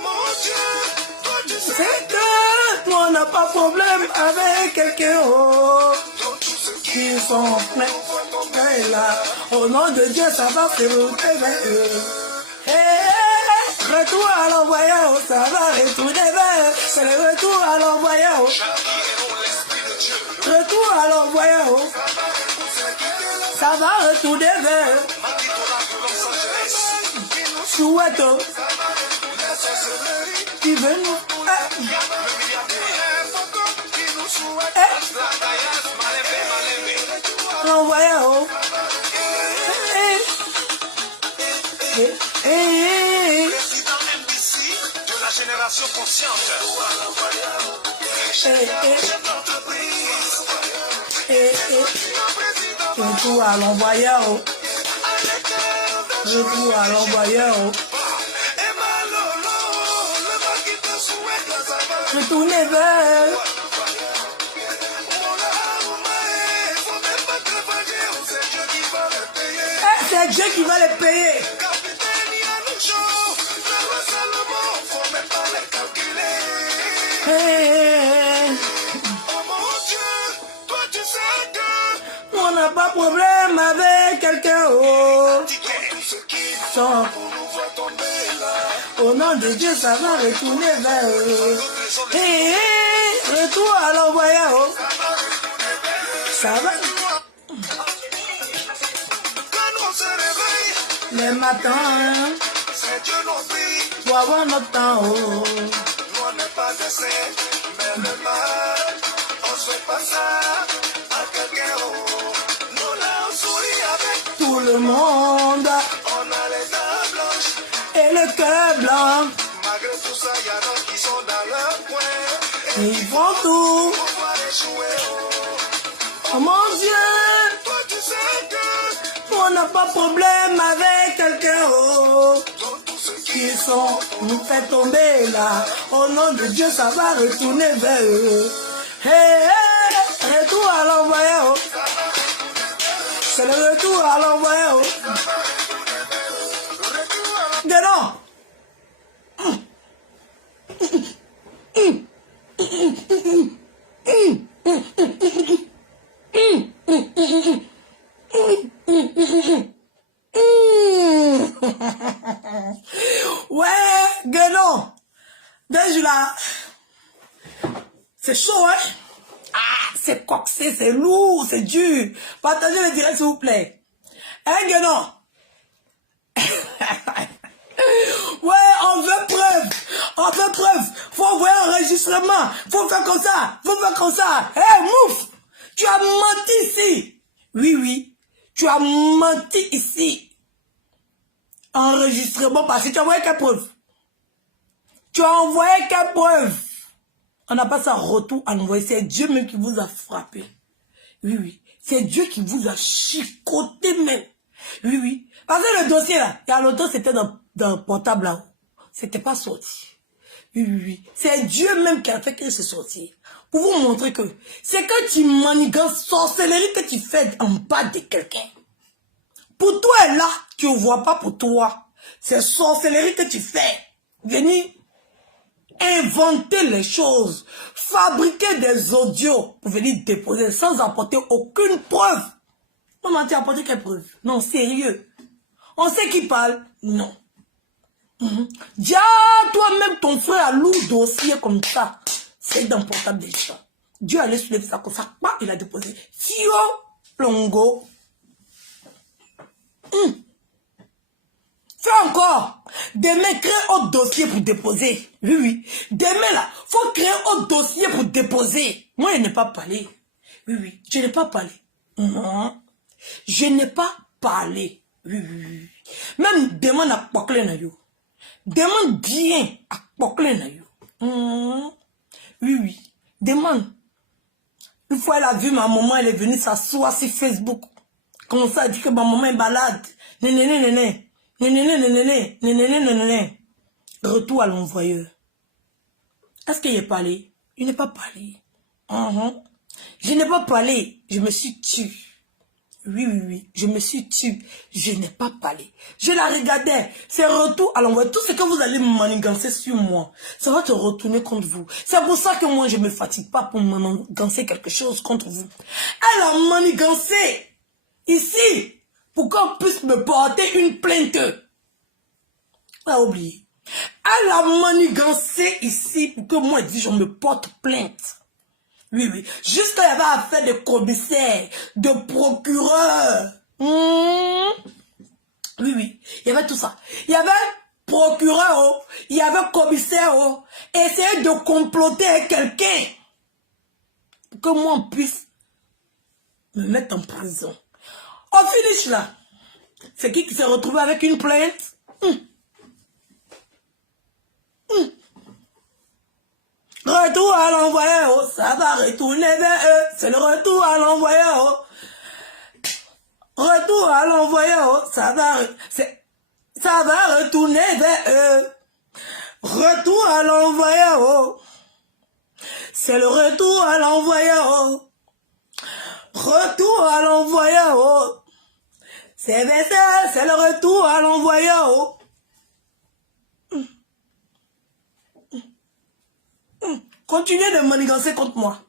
Bravo. C'est que nous on n'a pas de problème avec quelqu'un, oh. Qui sont pleins, et là, au nom de Dieu, ça va faire retourner vers eux. Hey, retour à l'envoyant, ça va retourner vers eux. C'est le retour à l'envoyant. Retour à l'envoyant. Ça va retourner vers eux. Souhaite, qui veut nous. L'envoyant. Président MBC de la génération consciente. Chef d'entreprise. Retour à l'envoyeur. Retour à l'envoyeur. Retournez vers. C'est Dieu qui va les payer. On n'a pas de problème avec quelqu'un. Au nom de Dieu, ça va retourner vers eux. Retour à l'envoyeur. Ça va. Les matins, pour avoir notre temps. Nous on n'est pas des saints, mais le mal, on se fait pas ça à quelqu'un. Nous là on sourit avec Tout le monde on a les dents blanches. et le cœur blanc. Malgré tout ça, y en a qui sont dans leur coin. Ils font tout. Pour pouvoir échouer. Oh mon Dieu, Toi tu sais que on n'a pas de problème avec quelqu'un. dans tout ce qui Qui sont nous fait tomber là. Au nom de Dieu, ça va retourner vers eux. Retour à l'envoyeur. C'est le retour à l'envoyeur. Dedans. Ouais, gueulon. Déjà là. C'est chaud, hein? Ah, c'est coxé, c'est lourd, c'est dur. Partagez le direct, s'il vous plaît. Hein, gueulon? Ouais, on veut preuve. On veut preuve. Faut envoyer un enregistrement. Faut faire comme ça. Faut faire comme ça. Hé, mouf! Tu as menti ici. Oui, oui. Tu as menti ici. Enregistrement parce que tu as envoyé quelle preuve? Tu as envoyé quelle preuve? On n'a pas ça retour à envoyer. C'est Dieu même qui vous a frappé. Oui, oui. C'est Dieu qui vous a chicoté même. Oui, oui. Parce que le dossier là, il y a longtemps, c'était dans le portable là. C'était pas sorti. Oui, oui, oui. C'est Dieu même qui a fait que c'est sorti. Pour vous montrer que c'est quand tu manigances sorcellerie que tu fais en bas de quelqu'un. Pour toi là, tu ne vois pas pour toi. C'est sorcellerie que tu fais. Venir inventer les choses. Fabriquer des audios pour venir déposer sans apporter aucune preuve. Non, tu as apporté quelle preuve? Non, sérieux. On sait qui parle? Non. Dis toi-même, ton frère a lourd dossier comme ça. C'est dans le portable des gens. Dieu allait soulever ça comme ça. Il a déposé. Fio, plongo. Fais encore. Demain, crée autre dossier pour déposer. Oui, oui. Demain, là, faut créer autre dossier pour déposer. Moi, je n'ai pas parlé. Oui, oui. Je n'ai pas parlé. Non. Je n'ai pas parlé. Oui, oui, oui. Même demande à Pokle na yo. Demande bien à Pokle na yo. Oui, oui. Demande. Une fois, elle a vu ma maman, elle est venue s'asseoir sur Facebook. Comme ça, elle dit que ma maman est malade. Nénéné. Retour à l'envoyeur. Est-ce qu'il est parlé? Il n'est pas parlé. Je n'ai pas parlé. Je me suis tue. Oui, oui, oui. Je me suis tue. Je n'ai pas parlé. Je la regardais. C'est retour à l'envoyeur. Tout ce que vous allez manigancer sur moi, ça va te retourner contre vous. C'est pour ça que moi, je ne me fatigue pas pour manigancer quelque chose contre vous. Elle a manigancé ici pour qu'on puisse me porter une plainte. Elle a oublié. Elle a manigancé ici pour que moi, je me porte plainte. Oui, oui. Juste quand il y avait affaire de commissaire, de procureur. Oui, oui. Il y avait tout ça. Il y avait procureur, il y avait commissaire, essayer de comploter avec quelqu'un. Pour que moi, on puisse me mettre en prison. Au finish là, c'est qui s'est retrouvé avec une plainte? retour à l'envoyé, oh, ça va retourner vers eux. C'est le retour à l'envoyé, oh. Retour à l'envoyé, oh, ça va retourner vers eux. Retour à l'envoyé, oh. C'est le retour à l'envoyé, oh. Retour à l'envoyé, oh. C'est le retour à l'envoyé, oh. Continuez de manigancer contre moi.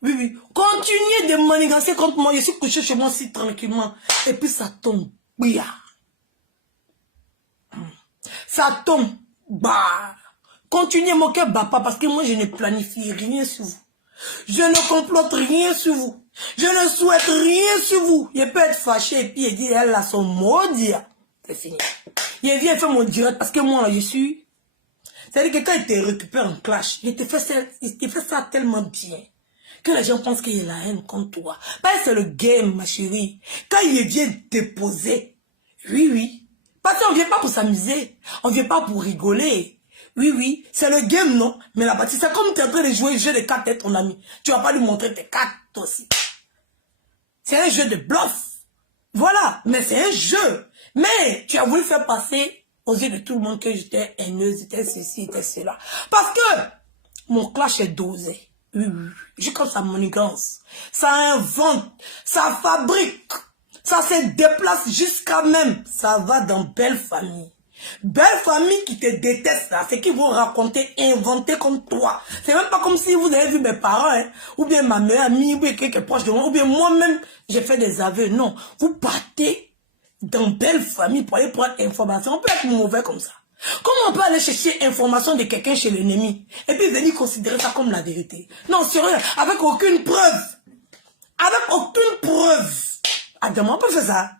Oui, oui. Continuez de manigancer contre moi. Je suis couché chez moi si tranquillement. Et puis ça tombe. Oui. Ça tombe. Bah. Continuez mon cœur, bah, pas parce que moi je ne planifie rien sur vous. Je ne complote rien sur vous. Je ne souhaite rien sur vous. Je peux être fâché et puis dire elle a son mot dire. C'est fini. Je viens faire mon direct parce que moi je suis. C'est-à-dire que quand il te récupère en clash, il te fait ça tellement bien que les gens pensent qu'il y a la haine contre toi. Parce que c'est le game, ma chérie. Quand il vient déposer, oui, oui. Parce qu'on ne vient pas pour s'amuser. On ne vient pas pour rigoler. Oui, oui. C'est le game, non? Mais la partie, c'est comme tu es en train de jouer le jeu de cartes avec ton ami. Tu ne vas pas lui montrer tes cartes, toi aussi. C'est un jeu de bluff. Voilà. Mais c'est un jeu. Mais tu as voulu faire passer aux yeux de tout le monde que j'étais haineuse, j'étais ceci, j'étais cela. Parce que mon clash est dosé. Oui, oui. J'ai comme ça manigance. Ça invente, ça fabrique, ça se déplace jusqu'à même. Ça va dans belle famille. Belle famille qui te déteste là, c'est qu'ils vont raconter, inventer comme toi. C'est même pas comme si vous avez vu mes parents, hein, ou bien ma meilleure amie, ou bien quelqu'un proche de moi, ou bien moi-même, j'ai fait des aveux. Non, vous partez dans belle famille pour aller prendre information. On peut être mauvais comme ça. Comment on peut aller chercher information de quelqu'un chez l'ennemi et puis venir considérer ça comme la vérité? Non, sérieux, avec aucune preuve. Avec aucune preuve. Ah, demain, on peut faire ça?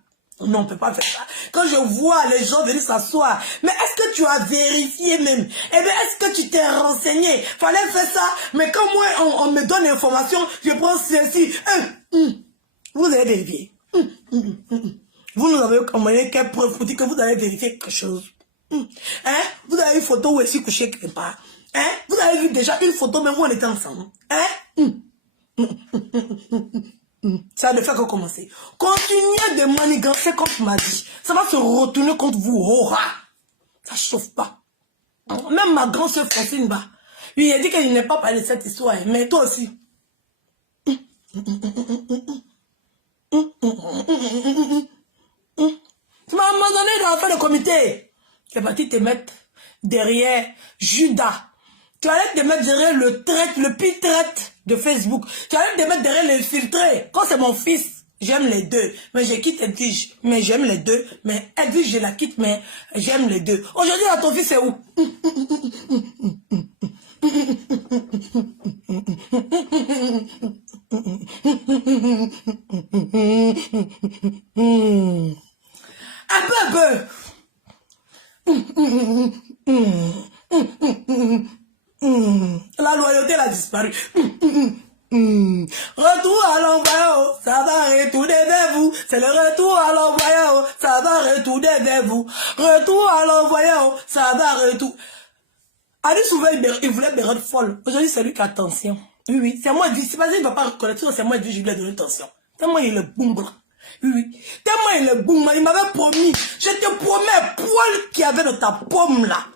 Non, on ne peut pas faire ça. Quand je vois les gens venir s'asseoir, mais est-ce que tu as vérifié même? Eh bien, est-ce que tu t'es renseigné? Fallait faire ça, mais quand moi, on me donne l'information, je prends ceci. Vous avez vérifié. Vous nous avez envoyé quelle preuve pour dire que vous avez vérifié quelque chose? Hein? Vous avez une photo où est-ce couché quelque part? Hein? Vous avez vu déjà une photo, même où on était ensemble? Hein? Ça ne fait que commencer. Continuez de manigancer contre ma vie. Ça va se retourner contre vous. Aura. Ça chauffe pas. Même ma grande soeur Francine, bah, lui a dit qu'elle n'est pas parlé de cette histoire. Mais toi aussi. Tu m'as abandonné dans l'affaire de comité. Tu es parti te mettre derrière Judas. Tu allais te mettre derrière le pire traite de Facebook. Tu allais te mettre derrière l'infiltré. Quand c'est mon fils, j'aime les deux. Mais je quitte Edwige, mais j'aime les deux. Mais Edwige, je la quitte, mais j'aime les deux. Aujourd'hui, là, ton fils est où? Un peu. La loyauté elle a disparu. Retour à l'envoyé, ça va retourner vers vous. C'est le retour à l'envoyé, ça va retourner vers vous. Retour à l'envoyé, ça va retourner. Adi souvent il voulait me rendre folle. Aujourd'hui c'est lui qui a tension. Oui, oui, c'est moi, c'est pas qu'il ne va pas reconnaître, c'est moi, je lui ai donné tension. Tellement il est boum blanc. Oui, oui. Tellement il est boum, il m'avait promis. Je te promets, poil qu'il y avait dans ta pomme là.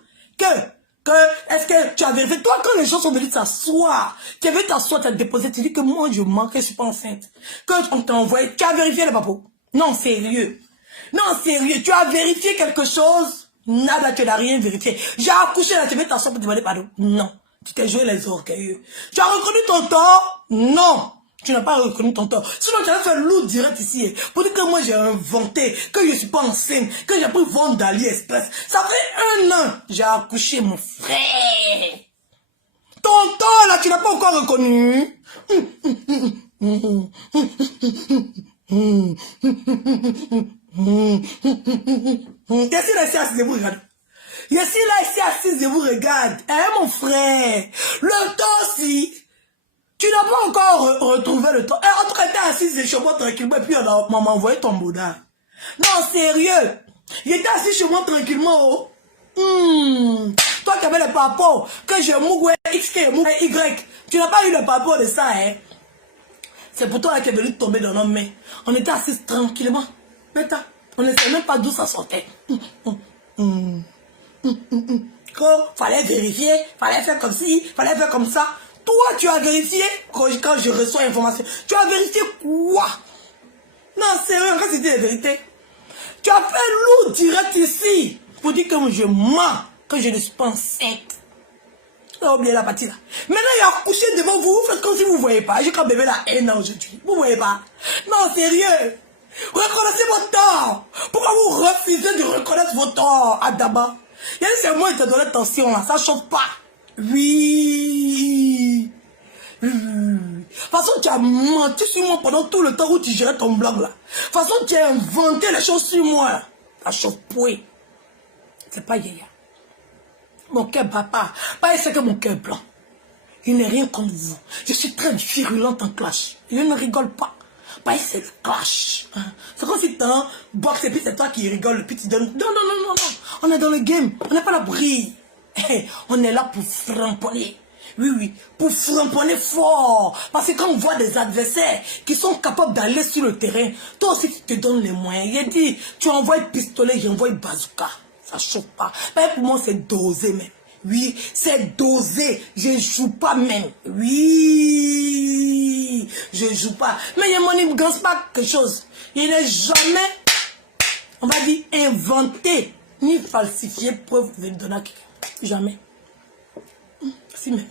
Est-ce que tu as vérifié? Toi, quand les gens sont venus t'asseoir, tu as vu t'asseoir, tu as déposé, tu dis que moi je manque, je ne suis pas enceinte. Quand on t'a envoyé, tu as vérifié les papos? Non, sérieux. Non, sérieux. Tu as vérifié quelque chose? Nada, tu n'as rien vérifié. J'ai accouché là, tu veux t'asseoir pour demander pardon? Non. Tu t'es joué les orgueilleux. Tu as reconnu ton tort? Non. Tu n'as pas reconnu ton tort. Sinon, tu as fait lourd direct ici. Pour dire que moi, j'ai inventé, que je ne suis pas enceinte, que j'ai pris vendre d'AliExpress. Ça fait 1 an. J'ai accouché, mon frère. Ton tort, là, tu n'as pas encore reconnu. Qu'est-ce là, c'est assise de vous, regarde. Je suis là, ici assise de vous, regarde. Mon frère. Le temps, si. Tu n'as pas encore retrouvé le temps. En tout cas, tu es assise chez moi tranquillement et puis on m'a envoyé ton boudin. Non, sérieux. J'étais assis chez moi tranquillement. Oh. Toi qui avais le papo, que je mougouais X, que je mougouais Y. Tu n'as pas eu le papo de ça, hein. C'est pour toi qui est venu tomber dans nos mains. On était assis tranquillement. Maintenant, on ne sait même pas d'où ça sortait. Fallait vérifier, fallait faire comme ci, fallait faire comme ça. Toi, tu as vérifié quand je reçois l'information. Tu as vérifié quoi? Non, c'est vrai, quand c'était la vérité. Tu as fait lourd direct ici pour dire que je mens, que je ne suis pas enceinte. Tu as oublié la partie là. Maintenant, il a couché devant vous, vous faites comme si vous ne voyez pas. J'ai quand bébé là 1 an aujourd'hui. Vous ne voyez pas? Non, sérieux. Reconnaissez vos torts. Pourquoi vous refusez de reconnaître vos torts, Adama? Il y a c'est moi qui te donne tension là, ça chauffe pas. Oui. De toute façon, tu as menti sur moi pendant tout le temps où tu gérais ton blog là. De toute façon, tu as inventé les choses sur moi. Ça chauffe poué. C'est pas Yaya. Mon cœur papa. Pas c'est que mon cœur blanc. Il n'est rien contre vous. Je suis très virulente en clash. Je ne rigole pas. Pas c'est le clash. C'est comme si tu as un box et puis c'est toi qui rigoles. Puis tu donnes. Non. On est dans le game. On n'est pas là pour rire. On est là pour framponner. Oui, pour framponner fort. Parce que quand on voit des adversaires qui sont capables d'aller sur le terrain, toi aussi tu te donnes les moyens. Il a dit, tu envoies le pistolet, j'envoie le bazooka. Ça chauffe pas. Mais pour moi, c'est dosé même. Oui, c'est dosé. Je joue pas même. Oui, je joue pas. Mais il y a mon ne gagne pas quelque chose. Il n'est jamais, on va dire, inventé ni falsifié preuve de donner à quelqu'un. Jamais. Si, mais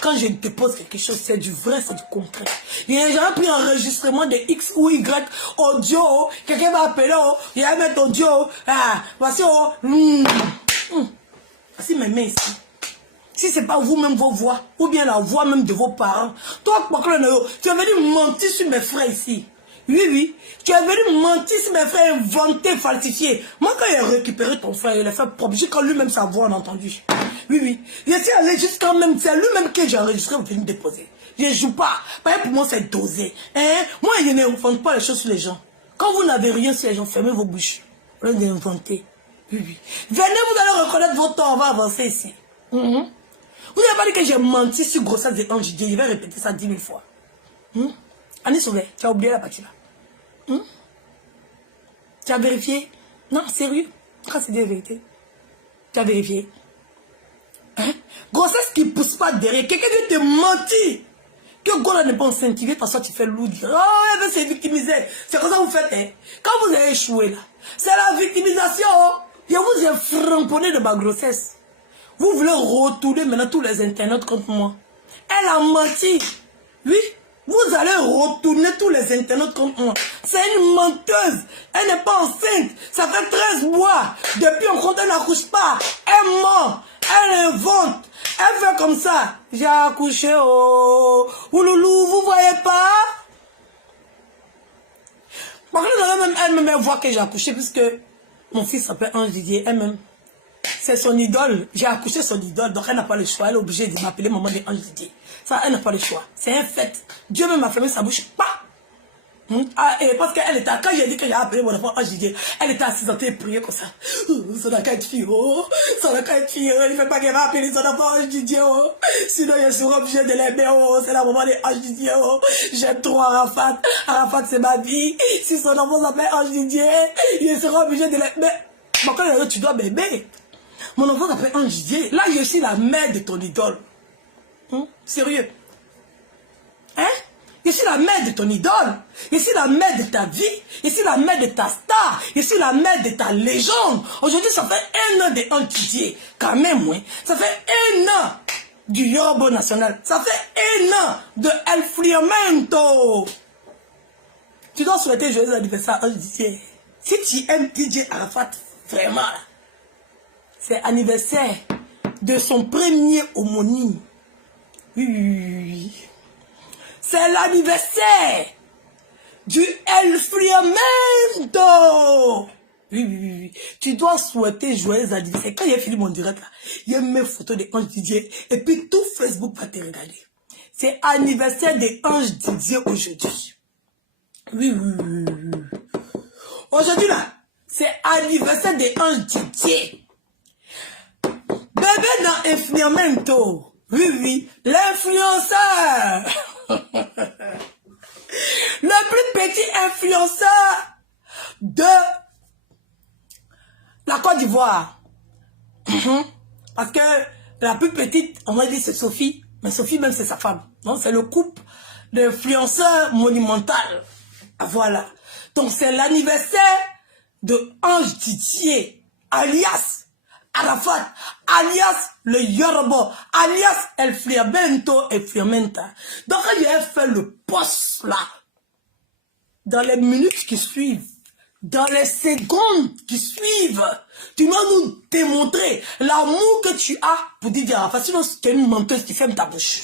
quand je dépose quelque chose, c'est du vrai, c'est du concret. Il n'y a jamais pris un enregistrement de X ou Y audio. Quelqu'un va appeler, il va mettre audio. Voici, voici mes mains ici. Si ce n'est pas vous-même vos voix, ou bien la voix même de vos parents. Toi, tu es venu mentir sur mes frères ici. Oui. Tu es venu mentir sur mes frères, inventer, falsifier. Moi, quand il a récupéré ton frère, il a fait propre. Quand lui-même sa voix, on a entendu. Oui. Je suis allé jusqu'à même, c'est lui-même que j'ai enregistré, vous venez déposer. Je ne joue pas. Pour moi, c'est dosé. Moi, je n'invente pas les choses sur les gens. Quand vous n'avez rien sur les gens, fermez vos bouches. Vous allez inventer. Oui. Venez, vous allez reconnaître votre temps, on va avancer ici. Vous n'avez pas dit que j'ai menti sur grossesse de Ange Dieu. Je vais répéter ça 10 000 fois. Annie Sauvé, tu as oublié la partie là. Tu as vérifié? Non, sérieux? Quand c'est des vérités. Tu as vérifié? Grossesse qui ne pousse pas derrière. Quelqu'un vient te mentir. Que Gola n'est pas enceinte, qui vient t'asseoir, tu fais lourd. Oh, elle veut se victimiser. C'est comme ça que vous faites. Quand vous avez échoué là, c'est la victimisation. Je vous ai framponné de ma grossesse. Vous voulez retourner maintenant tous les internautes contre moi. Elle a menti. Oui. Vous allez retourner tous les internautes contre moi. C'est une menteuse. Elle n'est pas enceinte. Ça fait 13 mois. Depuis on compte, elle n'accouche pas. Elle ment. Elle invente. Elle fait comme ça. J'ai accouché. Oh. Ouloulou, vous voyez pas? Par contre, elle-même voit que j'ai accouché puisque mon fils s'appelle Ange Didier. Elle-même. C'est son idole. J'ai accouché son idole. Donc elle n'a pas le choix. Elle est obligée de m'appeler maman de Ange Didier. Ça, elle n'a pas le choix. C'est un fait. Dieu même a fermé sa bouche. Pas. Et parce qu'elle était, quand j'ai dit que j'ai appelé mon enfant Ange Didier, elle était assise en train de prier comme ça. Ça n'a qu'à être fille, ça n'a qu'à être fille, il ne fait pas qu'elle va appeler son enfant Ange Didier, sinon je serai obligé de l'aimer, c'est la maman de Ange Didier, J'aime trop Arafat. Arafat, c'est ma vie. Si son enfant s'appelle Ange Didier, il sera obligé de l'aimer. Mais quand tu dois m'aimer, mon enfant s'appelle Ange Didier. Là, je suis la mère de ton idole. Sérieux? Je suis la mère de ton idole. Je suis la mère de ta vie. Je suis la mère de ta star. Je suis la mère de ta légende. Aujourd'hui, ça fait 1 an de Ange Didier. Quand même, oui. Ça fait 1 an du Yoruba National. Ça fait 1 an de El Friamento. Tu dois souhaiter joyeux anniversaire à Ange Didier. Si tu aimes DJ Arafat, vraiment, c'est anniversaire de son premier homonyme. Oui. C'est l'anniversaire du El Friamento. Oui. Tu dois souhaiter joyeux anniversaire. Quand j'ai fini mon direct là, il y a mes photos de Ange Didier et puis tout Facebook va te regarder. C'est anniversaire de Ange Didier aujourd'hui. Oui. Aujourd'hui là, c'est anniversaire de Ange Didier. Bébé Bébé dans Influamento. Oui, oui, l'influenceur. Le plus petit influenceur de la Côte d'Ivoire. Parce que la plus petite, on va dire c'est Sophie. Mais Sophie même c'est sa femme. Donc c'est le couple d'influenceurs monumental. Voilà. Donc c'est l'anniversaire de Ange Didier, alias Arafat, alias le Yoruba, alias El Friamento et Friamenta. Donc quand j'ai fait le post là, dans les minutes qui suivent, dans les secondes qui suivent, tu dois nous démontrer l'amour que tu as pour Didier Arafat. Sinon tu es une menteuse, tu fermes ta bouche.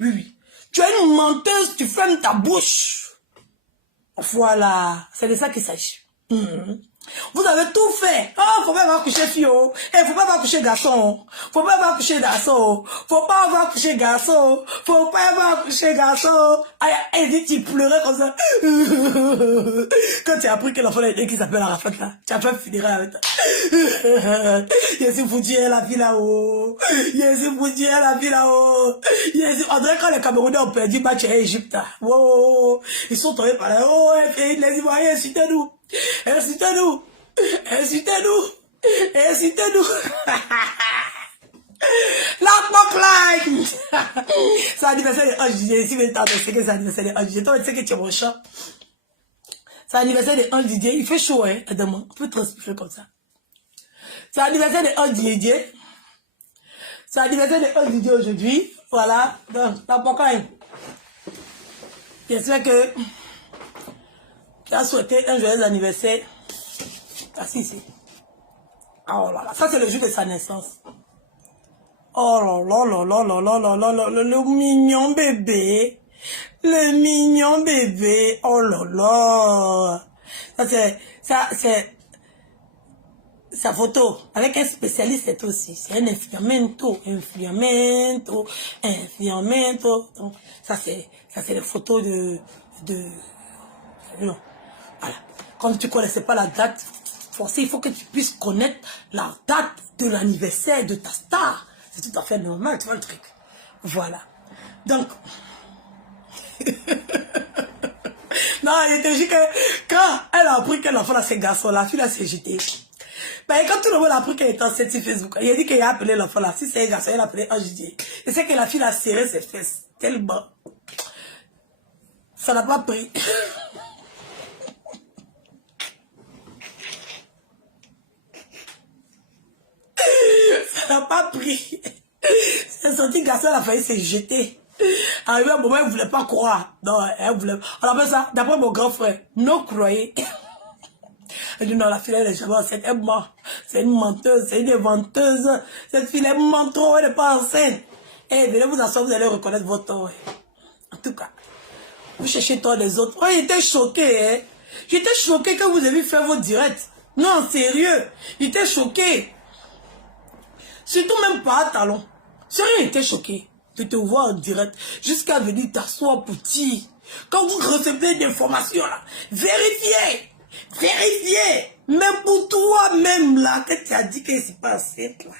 Oui, oui. Tu es une menteuse, tu fermes ta bouche. Voilà, c'est de ça qu'il s'agit. Vous avez tout fait. Oh, faut pas avoir couché fille. Faut pas avoir couché garçon. Faut pas avoir couché garçon. Faut pas avoir couché garçon. Faut pas avoir couché garçon. Et dit tu pleurais comme ça. Quand tu as appris que l'enfant est qui s'appelle Arafat là, tu as fait funéraire avec toi. Yessi foutu la vie là-haut. Yessi foutu la vie là-haut. On dirait quand les Camerounais ont perdu match à Égypte. Wow. Ils sont tombés par là. Oh, les Ivoiriens, insultez-nous. Insultez-nous. Insultez-nous. Insultez-nous. La like. C'est l'anniversaire de Ange Didier. Si vous êtes c'est que c'est l'anniversaire de Ange Didier. Toi, tu sais que tu es mon chat. C'est l'anniversaire de Ange Didier. Il fait chaud, hein, demain. On peut transpirer comme ça. C'est l'anniversaire de Ange Didier. C'est l'anniversaire de Ange Didier aujourd'hui. Voilà. Donc, la pocaille. J'espère que tu as souhaité un joyeux anniversaire. Ah, si, si. Oh là là. Ça, c'est le jour de sa naissance. Oh là là là là là là là là là, le mignon bébé. Le mignon bébé. Oh là là. Ça, c'est sa photo avec un spécialiste aussi. C'est un influamento. Donc, ça, c'est les photos non. Voilà. Comme tu ne connaissais pas la date, forcément, il faut que tu puisses connaître la date de l'anniversaire de ta star. C'est tout à fait normal, tu vois le truc. Voilà. Donc, non, il te dit que quand elle a appris qu'elle a fait ses garçons, la fille s'est jetée. Ben, quand tout le monde a appris qu'elle était enceinte sur Facebook, il a dit qu'il a appelé l'enfant là. Si c'est un garçon, il a appelé Ange Didier. Et c'est que la fille a serré ses fesses tellement. Ça n'a pas pris. Ça n'a pas pris. C'est sorti garçon, elle a failli se jeter. Arrivé à un moment, elle ne voulait pas croire. Non, elle voulait. On appelle ça, d'après mon grand frère, non croyez. Elle dit non, la fille, elle est jamais enceinte. Elle ment. C'est une menteuse, c'est une inventeuse. Cette fille, elle ment trop, elle n'est pas enceinte. Eh, venez vous asseoir, vous allez reconnaître votre tort. En tout cas, vous cherchez tort des autres. Oh, j'étais choqué, hein. J'étais choqué quand vous avez fait vos directs. Non, sérieux. J'étais choqué. Surtout même pas à talon. Sérieux, j'étais choqué de te voir en direct jusqu'à venir t'asseoir pour dire. Quand vous recevez des informations là, vérifiez. Vérifiez. Même pour toi-même là, que tu as dit que c'est pas enceinte là.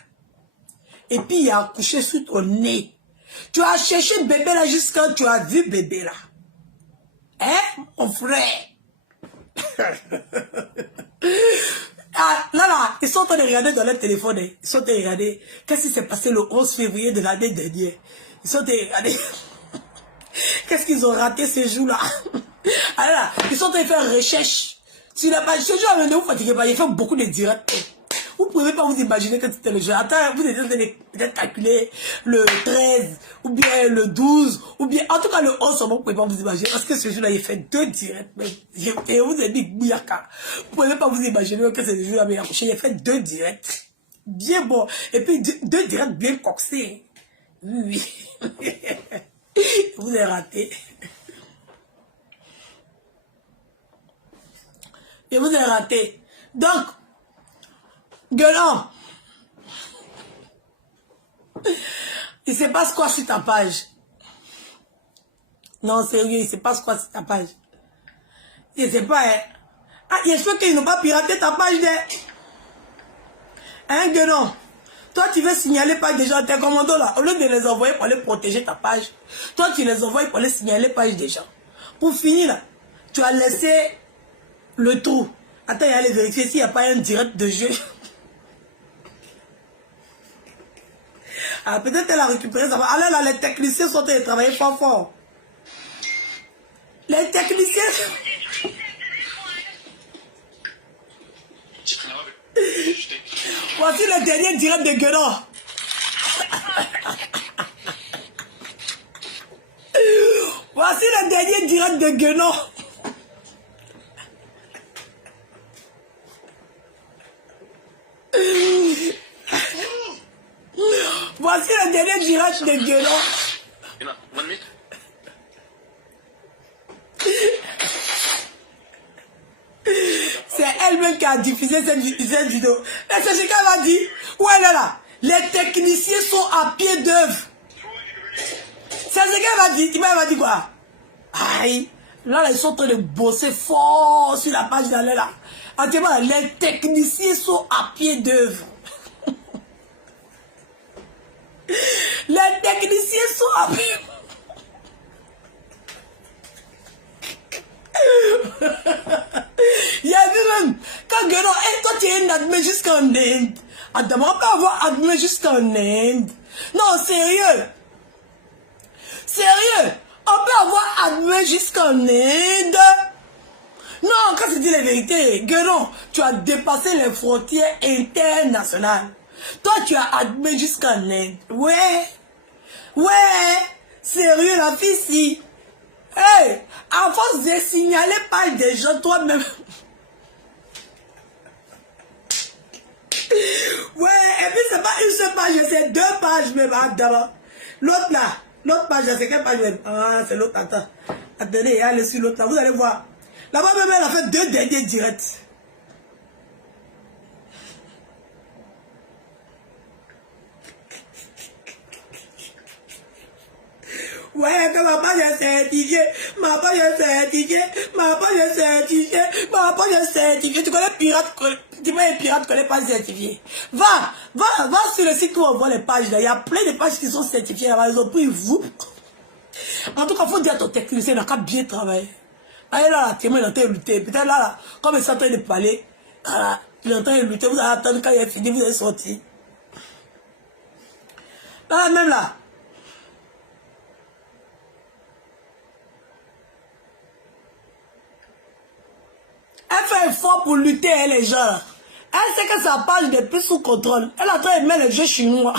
Et puis il a accouché sous ton nez. Tu as cherché bébé là jusqu'à tu as vu bébé là. Hein, mon frère? Ah, là, ils sont en train de regarder dans leur téléphone. Hein. Ils sont en train de regarder qu'est-ce qui s'est passé le 11 février de l'année dernière. Ils sont en train de regarder qu'est-ce qu'ils ont raté ce jour-là. Alors là, ils sont en train de faire recherche. Si la page, ce jour, ne vous fatiguez pas, il fait beaucoup de directs. Vous ne pouvez pas vous imaginer que c'était le jeu. Attends, vous êtes en train de peut-être calculer le 13, ou bien le 12, ou bien, en tout cas le 11, vous ne pouvez pas vous imaginer. Parce que ce jour-là, il fait 2 directs. Et vous avez dit, Bouyaka. Vous ne pouvez pas vous imaginer que c'est le jour-là, mais il a fait 2 directs. Bien bon. Et puis 2 directs bien coxés. Oui, oui. Vous avez raté. Et vous avez raté. Donc, gueulant. Il se passe quoi sur ta page? Non, sérieux, il se passe quoi sur ta page? Je sais pas, hein. Ah, j'espère qu'ils n'ont pas piraté ta page, hein, gueulant. Toi, tu veux signaler page des gens, tes commandos là, au lieu de les envoyer pour aller protéger ta page, toi, tu les envoies pour aller signaler page des gens. Pour finir là, tu as laissé le trou. Attends, il y a les vérifier s'il n'y a pas un direct de jeu. Ah, peut-être elle a récupéré ça. Alors là, les techniciens sont en train de travailler fort fort. Les techniciens... Voici le dernier direct de Guénon. Voici le dernier direct de Guénon. Voici le dernier direct de Guénon. C'est elle-même qui a diffusé cette vidéo. Et c'est ce qu'elle m'a dit. Où elle est là? Les techniciens sont à pied d'œuvre. C'est ce qu'elle m'a dit. Elle m'a dit quoi? Aïe. Là, ils sont en train de bosser fort sur la page d'aller là. Actuellement, les techniciens sont à pied d'œuvre. Les techniciens sont à pied il y a vu même, quand Guénon, toi tu es un admin jusqu'en Inde. Attends, on peut avoir admin jusqu'en Inde. Non, sérieux. Sérieux. On peut avoir admin jusqu'en Inde. Non, quand tu dis la vérité, Guénon, tu as dépassé les frontières internationales. Toi, tu as admis jusqu'en Inde. Ouais. Ouais. Sérieux, la fille, si. Hey, à force de signaler pas des gens, toi-même. Ouais, et puis c'est pas une seule page, c'est 2 pages même. L'autre là, l'autre page, c'est quelle page même? Ah, c'est l'autre, attends. Attendez, allez sur l'autre là, vous allez voir. Là-bas même, elle a fait 2 derniers directs. Ouais, que ma page est certifiée, ma page est certifiée, ma page est certifiée, ma page est certifiée. Tu connais pirate, tu vois les pirates connaissent pas certifiés. Va sur le site où on voit les pages là. Il y a plein de pages qui sont certifiées là-bas. Ils ont pris vous. En tout cas, il faut dire à ton technicien, il a qu'à bien travailler. Allez là, la témoin, il est en train de lutter. Peut-être là, comme il est en train de parler, voilà, il est en train de lutter. Vous allez attendre quand il est fini, vous allez sortir. Là, même là. Elle fait un effort pour lutter avec les gens. Elle sait que sa page n'est plus sous contrôle. Elle est en train de mettre les jeux chinois.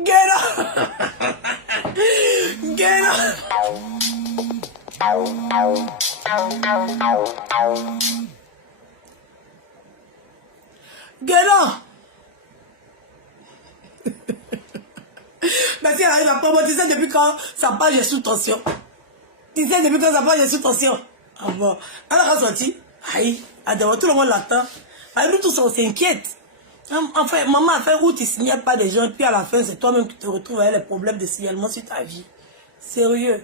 Guénon. Guénon. Guénon. Mais si elle arrive à prendre, tu sais depuis quand sa page est sous tension. Tu sais depuis quand sa page est sous tension. Ah bon. Alors elle a sorti. Aïe. Adama, tout le monde l'attend. Aïe, nous tous on s'inquiète. Enfin, maman a fait où tu signales pas des gens, puis à la fin, c'est toi-même qui te retrouves avec les problèmes de signalement sur ta vie. Sérieux.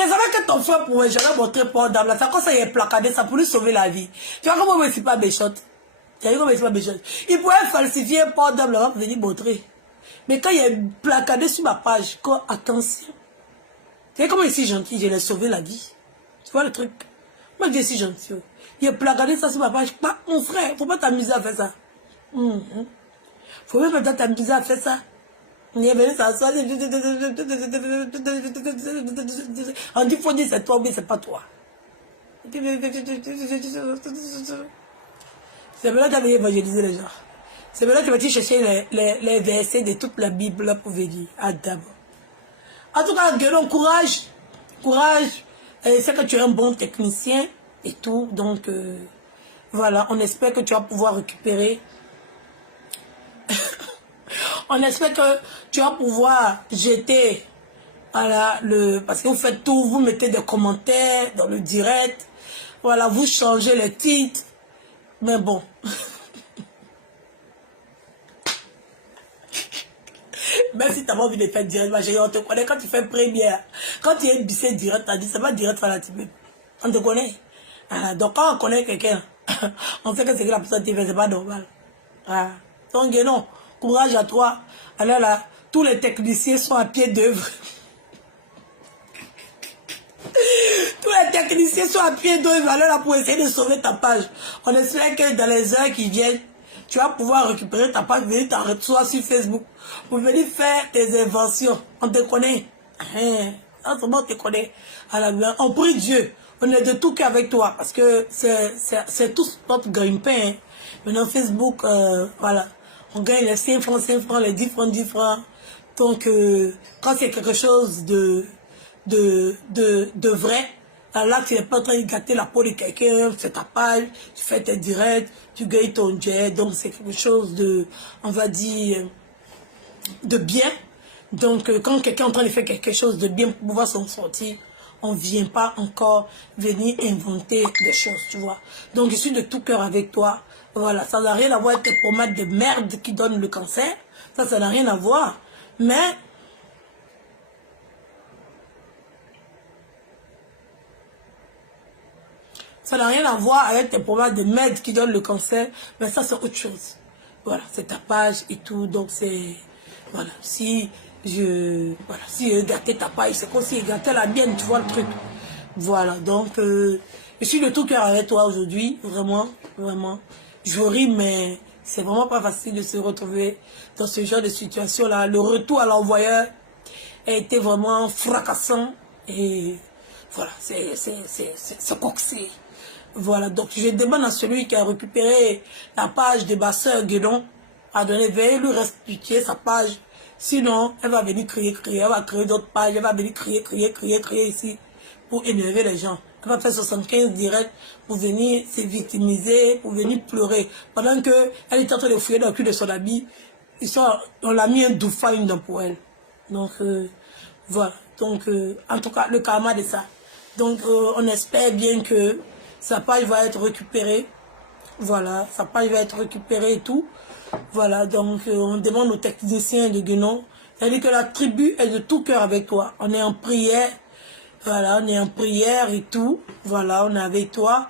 Il savait que ton frère pouvait jamais montrer port d'âme. Ça, quand ça il est placardé, ça pour lui sauver la vie. Tu vois comment il n'est pas méchant. Tu vois comment il n'est pas méchant. Il pouvait falsifier un port d'âme là-bas pour venir montrer. Mais quand il est placardé sur ma page, quand, attention. Tu vois comment il est si gentil, je l'ai sauvé la vie. Tu vois le truc. Moi, je suis gentil. Il est placardé ça sur ma page. Pas mon frère, faut pas t'amuser à faire ça. Faut même pas t'amuser à faire ça. On est venu s'asseoir. On dit faut dire c'est toi, mais c'est pas toi. C'est maintenant que tu vas évangéliser les gens. C'est maintenant que tu vas chercher les versets de toute la Bible pour venir à d'abord. En tout cas, Guénon, courage. Courage. C'est que tu es un bon technicien et tout. Donc, voilà, on espère que tu vas pouvoir récupérer. On espère que tu vas pouvoir jeter, voilà, parce que vous faites tout, vous mettez des commentaires dans le direct, voilà, vous changez les titres, Mais bon. Même si tu n'as pas envie de faire direct, ma chérie, on te connaît quand tu fais première. Quand tu es bissé direct, tu as dit, c'est pas direct à la type. On te connaît. Ah, donc quand on connaît quelqu'un, on sait que c'est que la personne te fait, c'est pas normal. Ah. Donc non, courage à toi. Alors là, tous les techniciens sont à pied d'œuvre. Tous les techniciens sont à pied d'œuvre. Alors là, pour essayer de sauver ta page. On espère que dans les heures qui viennent, tu vas pouvoir récupérer ta page, venir t'en retourner sur Facebook, pour venir faire tes inventions. On te connaît. On te connaît. Alors, on prie Dieu. On est de tout cœur avec toi, parce que c'est tout notre gagne-pain. Hein. Maintenant, Facebook, voilà. On gagne les 5 francs, les 10 francs, 10 francs. Donc, quand c'est quelque chose de vrai, là, tu n'es pas en train de gâter la peau de quelqu'un, c'est ta page, tu fais tes directs, tu gagnes ton jet, donc c'est quelque chose de, on va dire, de bien. Donc, quand quelqu'un est en train de faire quelque chose de bien pour pouvoir s'en sortir, on ne vient pas encore venir inventer des choses, tu vois. Donc, je suis de tout cœur avec toi. Voilà, ça n'a rien à voir avec tes pommades de merde qui donnent le cancer. Ça n'a rien à voir. Mais, ça n'a rien à voir avec tes pommades de merde qui donnent le cancer. Mais ça, c'est autre chose. Voilà, c'est ta page et tout. Donc, c'est... Voilà, si je gâtais ta page, c'est comme si je gâtais la mienne, tu vois le truc. Voilà, donc, je suis de tout cœur avec toi aujourd'hui. Vraiment, vraiment. Je ris, mais c'est vraiment pas facile de se retrouver dans ce genre de situation-là. Le retour à l'envoyeur a été vraiment fracassant. Et voilà, c'est coxé. Voilà, donc je demande à celui qui a récupéré la page de ma soeur Guédon à donner, veuillez lui restituer sa page. Sinon, elle va venir crier, elle va créer d'autres pages, elle va venir crier ici pour énerver les gens. Elle va faire 75 directs pour venir se victimiser, pour venir pleurer. Pendant qu'elle est en train de fouiller dans le cul de son habit, on l'a mis un doufane dedans pour elle. Donc, voilà. Donc, en tout cas, le karma de ça. Donc, on espère bien que sa page va être récupérée. Voilà, sa page va être récupérée et tout. Voilà, donc on demande aux techniciens de Guénon. C'est-à-dire que la tribu est de tout cœur avec toi. On est en prière. Voilà, on est en prière et tout. Voilà, on est avec toi.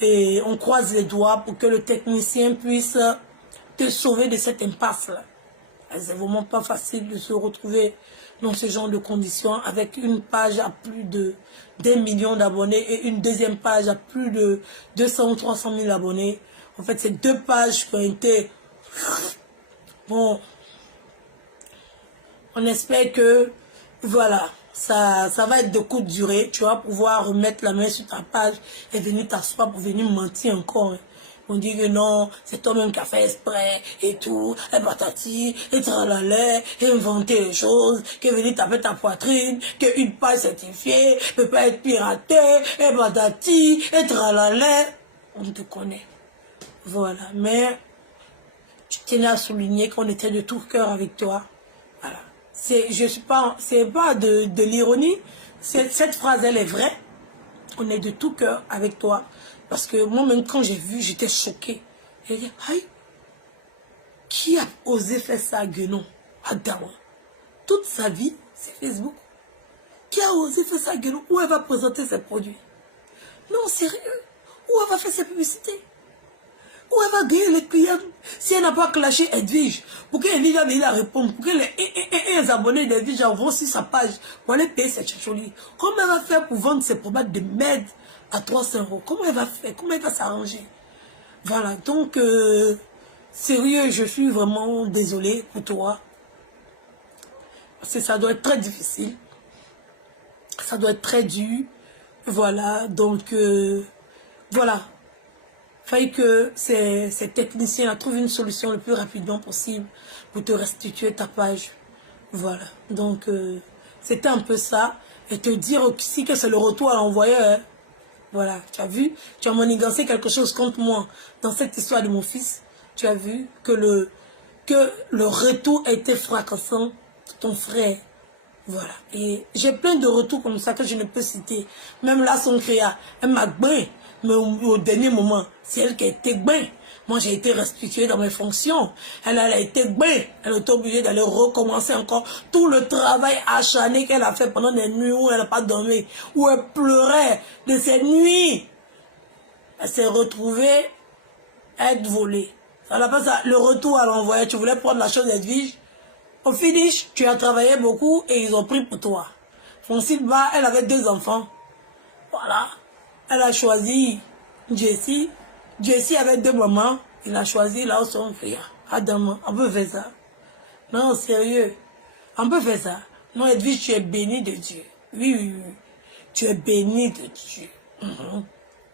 Et on croise les doigts pour que le technicien puisse te sauver de cette impasse-là. C'est vraiment pas facile de se retrouver dans ce genre de conditions avec une page à plus de 1 million d'abonnés et une deuxième page à plus de 200 ou 300 000 abonnés. En fait, c'est deux pages qui ont été... Bon, on espère que, voilà, ça va être de courte durée. Tu vas pouvoir remettre la main sur ta page et venir t'asseoir pour venir mentir encore. On dit que non, c'est toi-même qui as fait exprès et tout, et patati, et tralala, et inventer les choses, que venir taper ta poitrine, qu'une page certifiée ne peut pas être piratée, et patati, et tralala. On te connaît. Voilà, mais je tenais à souligner qu'on était de tout cœur avec toi. Voilà. C'est pas de l'ironie. Cette phrase, elle est vraie. On est de tout cœur avec toi. Parce que moi-même, quand j'ai vu, j'étais choquée. J'ai dit, aïe, qui a osé faire ça à Guénon, à Dawa? Toute sa vie, c'est Facebook. Qui a osé faire ça à Guénon? Où elle va présenter ses produits? Non, sérieux. Où elle va faire ses publicités? Où elle va gagner les clients? Si elle n'a pas clashé Edwige, pour qu'Edwige a venir la répondre, pour que les abonnés d'Edwige vont sur sa page pour aller payer cette chacholie. Comment elle va faire pour vendre ses pommades de merde à 300 €? Comment elle va faire? Comment elle va s'arranger? Voilà, donc, sérieux, je suis vraiment désolée pour toi. Parce que ça doit être très difficile. Ça doit être très dur. Voilà, donc, voilà. Faille que ces techniciens trouvent une solution le plus rapidement possible pour te restituer ta page. Voilà. Donc, c'était un peu ça. Et te dire aussi que c'est le retour à l'envoyeur. Hein. Voilà. Tu as vu? Tu as manigancé quelque chose contre moi dans cette histoire de mon fils. Tu as vu que le retour a été fracassant de ton frère. Voilà. Et j'ai plein de retours comme ça que je ne peux citer. Même là, son créa, elle m'a gagné. Mais au dernier moment, c'est elle qui a été bien. Moi, j'ai été restituée dans mes fonctions. Elle a été bien. Elle était obligée d'aller recommencer encore tout le travail acharné qu'elle a fait pendant des nuits où elle n'a pas dormi, où elle pleurait de ces nuits. Elle s'est retrouvée à être volée. Ça n'a ça. Le retour à l'envoyeur, tu voulais prendre la chose d'Edwige. Au finish, tu as travaillé beaucoup et ils ont pris pour toi. Francine Ba, elle avait 2 enfants. Voilà. Elle a choisi Jessie. Jessie avait 2 mamans. Il a choisi là où son frère. Adam, on peut faire ça. Non, sérieux. On peut faire ça. Non, Edwige, tu es béni de Dieu. Oui, oui, oui. Tu es béni de Dieu.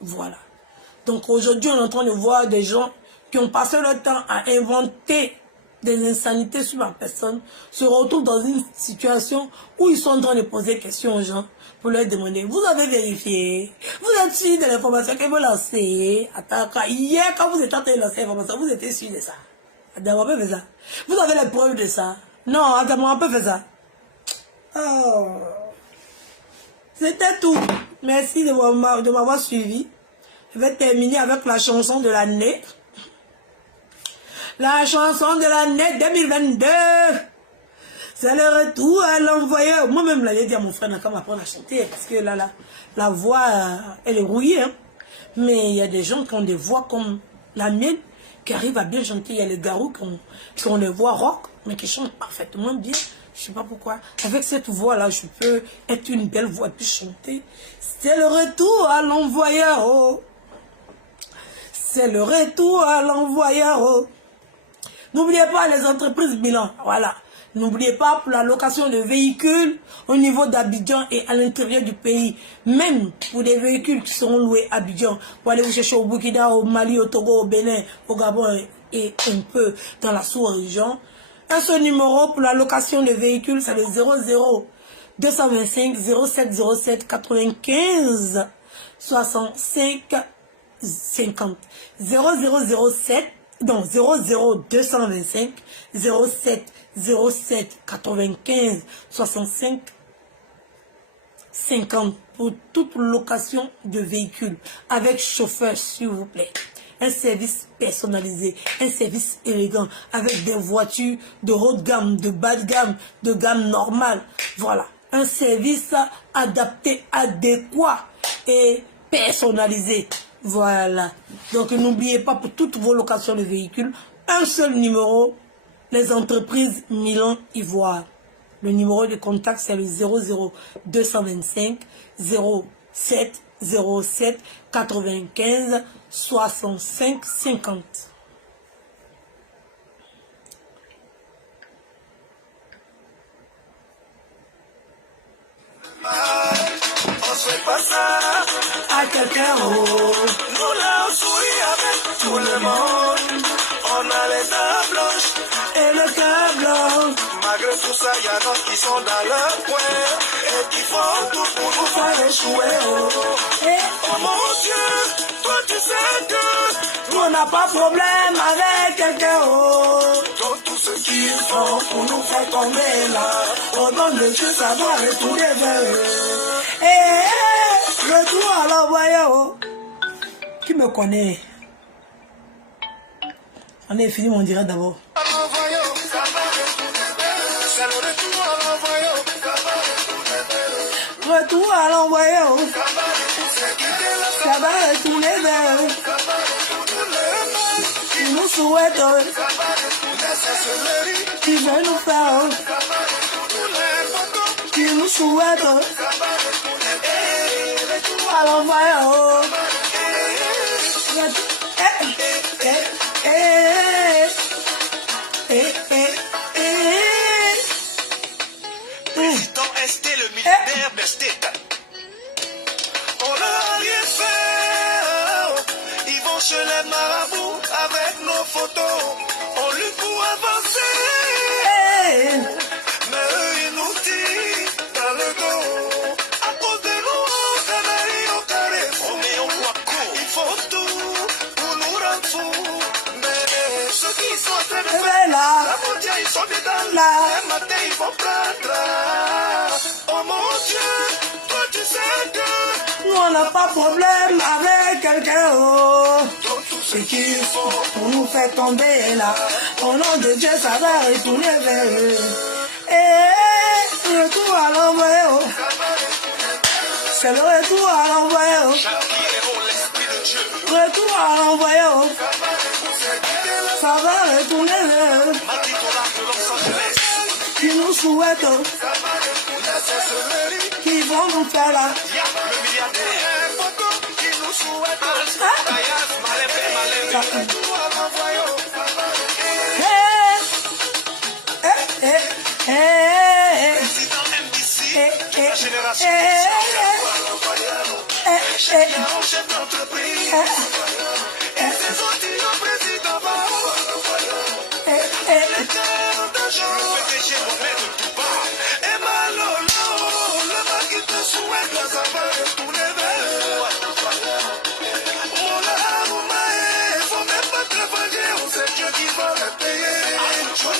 Voilà. Donc aujourd'hui, on est en train de voir des gens qui ont passé leur temps à inventer des insanités sur ma personne, se retrouvent dans une situation où ils sont en train de poser des questions aux gens pour leur demander, vous avez vérifié, vous êtes sûr de l'information que vous lancez. Attends, hier, quand vous étiez en train de lancer l'information, vous étiez sûr de ça. Adam, on peut faire ça. Vous avez les preuves de ça. Non, Adam, on peut faire ça. Oh. C'était tout. Merci de m'avoir suivi. Je vais terminer avec la chanson de l'année. La chanson de l'année 2022. C'est le retour à l'envoyeur. Moi-même, là, j'ai dit à mon frère, quand m'apprendre à chanter, parce que là, la voix, elle est rouillée. Hein. Mais il y a des gens qui ont des voix comme la mienne, qui arrivent à bien chanter. Il y a les garous qui ont des voix rock, mais qui chantent parfaitement bien. Je ne sais pas pourquoi. Avec cette voix-là, je peux être une belle voix et puis chanter. C'est le retour à l'envoyeur. Oh. C'est le retour à l'envoyeur. Oh. N'oubliez pas les entreprises bilan. Voilà. N'oubliez pas pour la location de véhicules au niveau d'Abidjan et à l'intérieur du pays. Même pour des véhicules qui seront loués à Abidjan. Pour aller vous chercher au Burkina, au Mali, au Togo, au Bénin, au Gabon et un peu dans la sous-région. Un seul numéro pour la location de véhicules, c'est le 00 225 0707 95 65 50. 0007 donc 00225 07 07 95 65 50 pour toute location de véhicules avec chauffeur, s'il vous plaît. Un service personnalisé, un service élégant avec des voitures de haute gamme, de bas de gamme, de gamme normale. Voilà, un service adapté, adéquat et personnalisé. Voilà. Donc n'oubliez pas pour toutes vos locations de véhicules, un seul numéro, les entreprises Milan Ivoire. Le numéro de contact c'est le 00 225 07 07 95 65 50. On fait pas ça À quelqu'un, oh. Nous là on sourit avec tout le monde. On a les dents blanches Et le cœur blanc. malgré tout ça y a d'autres qui sont dans leur coin et qui font tout pour nous faire échouer. Et Oh mon Dieu, toi tu sais que nous on n'a pas de problème avec quelqu'un, oh. dans tout ce qu'ils font pour nous faire tomber là, Au nom de Dieu, ça doit retourner vers eux. Et retour à l'envoyeur, oh. Qui me connaît? On est fini mon direct d'abord. à l'envoyeur, ça va retourner vers eux. C'est le retour à l'envoyeur, ça va retourner vers eux. Retour à l'envoyeur, oh. Ça va retourner, Ça va retourner vers eux. ça va retourner le mal. Ils nous souhaitent, oh. Ça va retourner, c'est ce mérite. Ils veulent nous faire, oh. Ça va retourner le photo. Ils nous souhaitent, oh. Ça va retourner, retour À l'envoyeur, oh. Président Esté, le militaire Bestéta. On leur a rien fait. Ils vont chez les marabouts avec nos photos. On lutte pour avancer. Mais eux, ils nous tirent dans le dos. À cause de nous, on travaille au carré. On est au Waco. Ils font tout pour nous rendre fous. Mais ceux qui sont très bien, la mondiale, ils sont dedans. Le matin, ils vont prendre. Oh mon Dieu, toi tu sais que Nous on n'a pas de problème avec quelqu'un. quelqu'un, oh. Ce qu'ils font pour nous faire tomber là. Au nom de Dieu, ça va retourner vers eux. Et retour à l'envoyé, oh. C'est le retour à l'envoyé, oh. Retour à l'envoyé, oh. Ça va retourner vers eux. Qui nous souhaitent, oh. Qui vont nous faire là.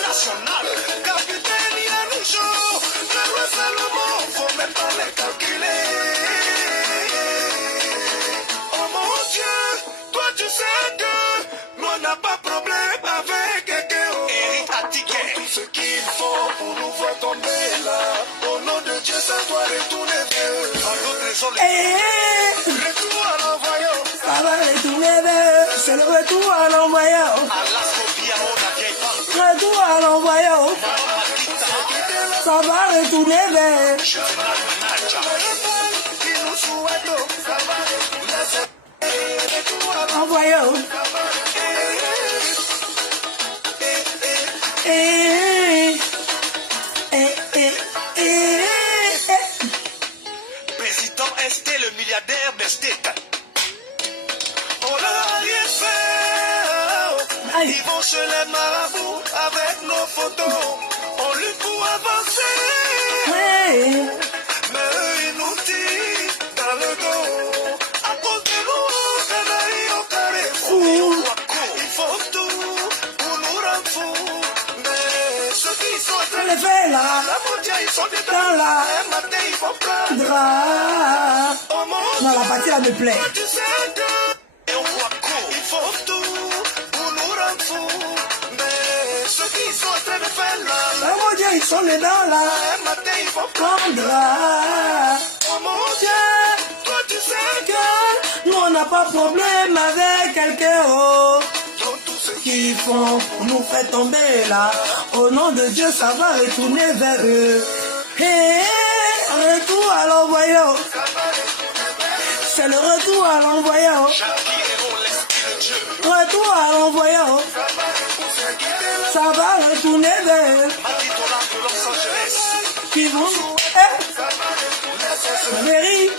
Capitaine Yanoucho, le roi Salomon, faut même pas les calculer. Oh mon Dieu, toi tu sais que nous on n'a pas problème avec quelqu'un. Eric Atiké, tout ce qu'il faut pour nous voir tomber là. Au nom de Dieu, ça doit retourner vers eux. Retour à l'envoyant. Ça va retourner vers eux. C'est le retour à l'envoyant. Retour à l'envoyant. Ça va retourner vers envoyant. Président ST, le milliardaire d'Estate. On leur a rien fait. Aïe. Ils vont chez les marabouts avec nos photos. On lutte pour avancer. Ouais. Mais eux, ils nous tirent dans le dos. À cause de nous, canaries au carrefour. Ils font tout pour nous rendre fous. Mais ceux qui sont en train On les fait là. la mondiale, ils sont Dans dedans. la Un matin, ils vont prendre. drap. Oh mon Non, la partie là me plaît. tu sais que ils font tout pour nous rendre fous. Mais ceux qui sont en train de faire là, Oh mon Dieu, ils sont dedans là. un matin ils vont prendre. Prendra. Oh mon Dieu, toi tu sais que Que nous on n'a pas problème avec quelqu'un, oh. dans tout ce Qui font pour nous faire tomber là. Au nom de Dieu, ça va retourner vers eux. Retour à l'envoyant. C'est le retour à l'envoyant. Retour à l'envoyant. Ça va retourner vers eux. Qui vont. Mairie.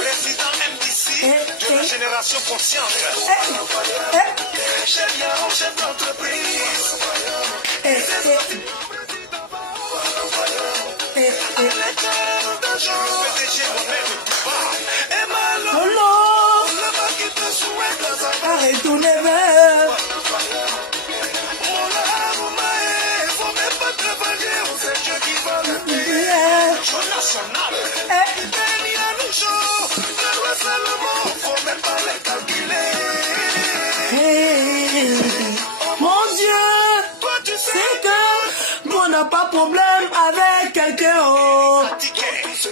Président MDC de la génération consciente. Chef Yaron, chef d'entreprise. PDG Mohamed Touba. Et Malo, Oh non. le mec qui te souhaite dans sa Ça va retourner vers eux. faut même pas travailler, c'est Dieu qui va le payer. Yeah. Jour national. Eh. Béni à nous chaud, le roi Salomon, faut même pas les calculer. Mon Dieu, Toi tu sais c'est que nous on n'a pas problème avec quelqu'un, oh.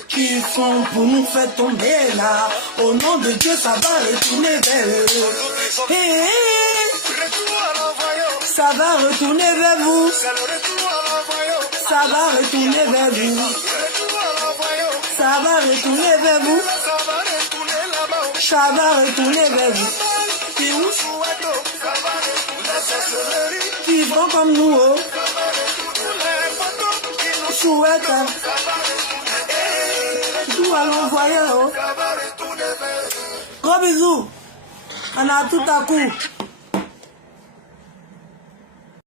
Qu'ils font pour nous faire tomber là. Au nom de Dieu, ça va retourner vers eux. Retour à l'envoyant, Ça va retourner vers vous. c'est le retour à l'envoyant. Ça va retourner vers vous. Retour à l'envoyant, Ça va retourner vers vous. ça va retourner là-bas. Ça va retourner vers vous. Qui vous Souhaito, ça va retourner, c'est celery. qui font comme nous, oh. Ça va retourner, photo, qui nous Chouette, hein. ça va retourner, Tout à l'envoyer, oh. ça va retourner vers eux. Gros bisous. On a tout à coup.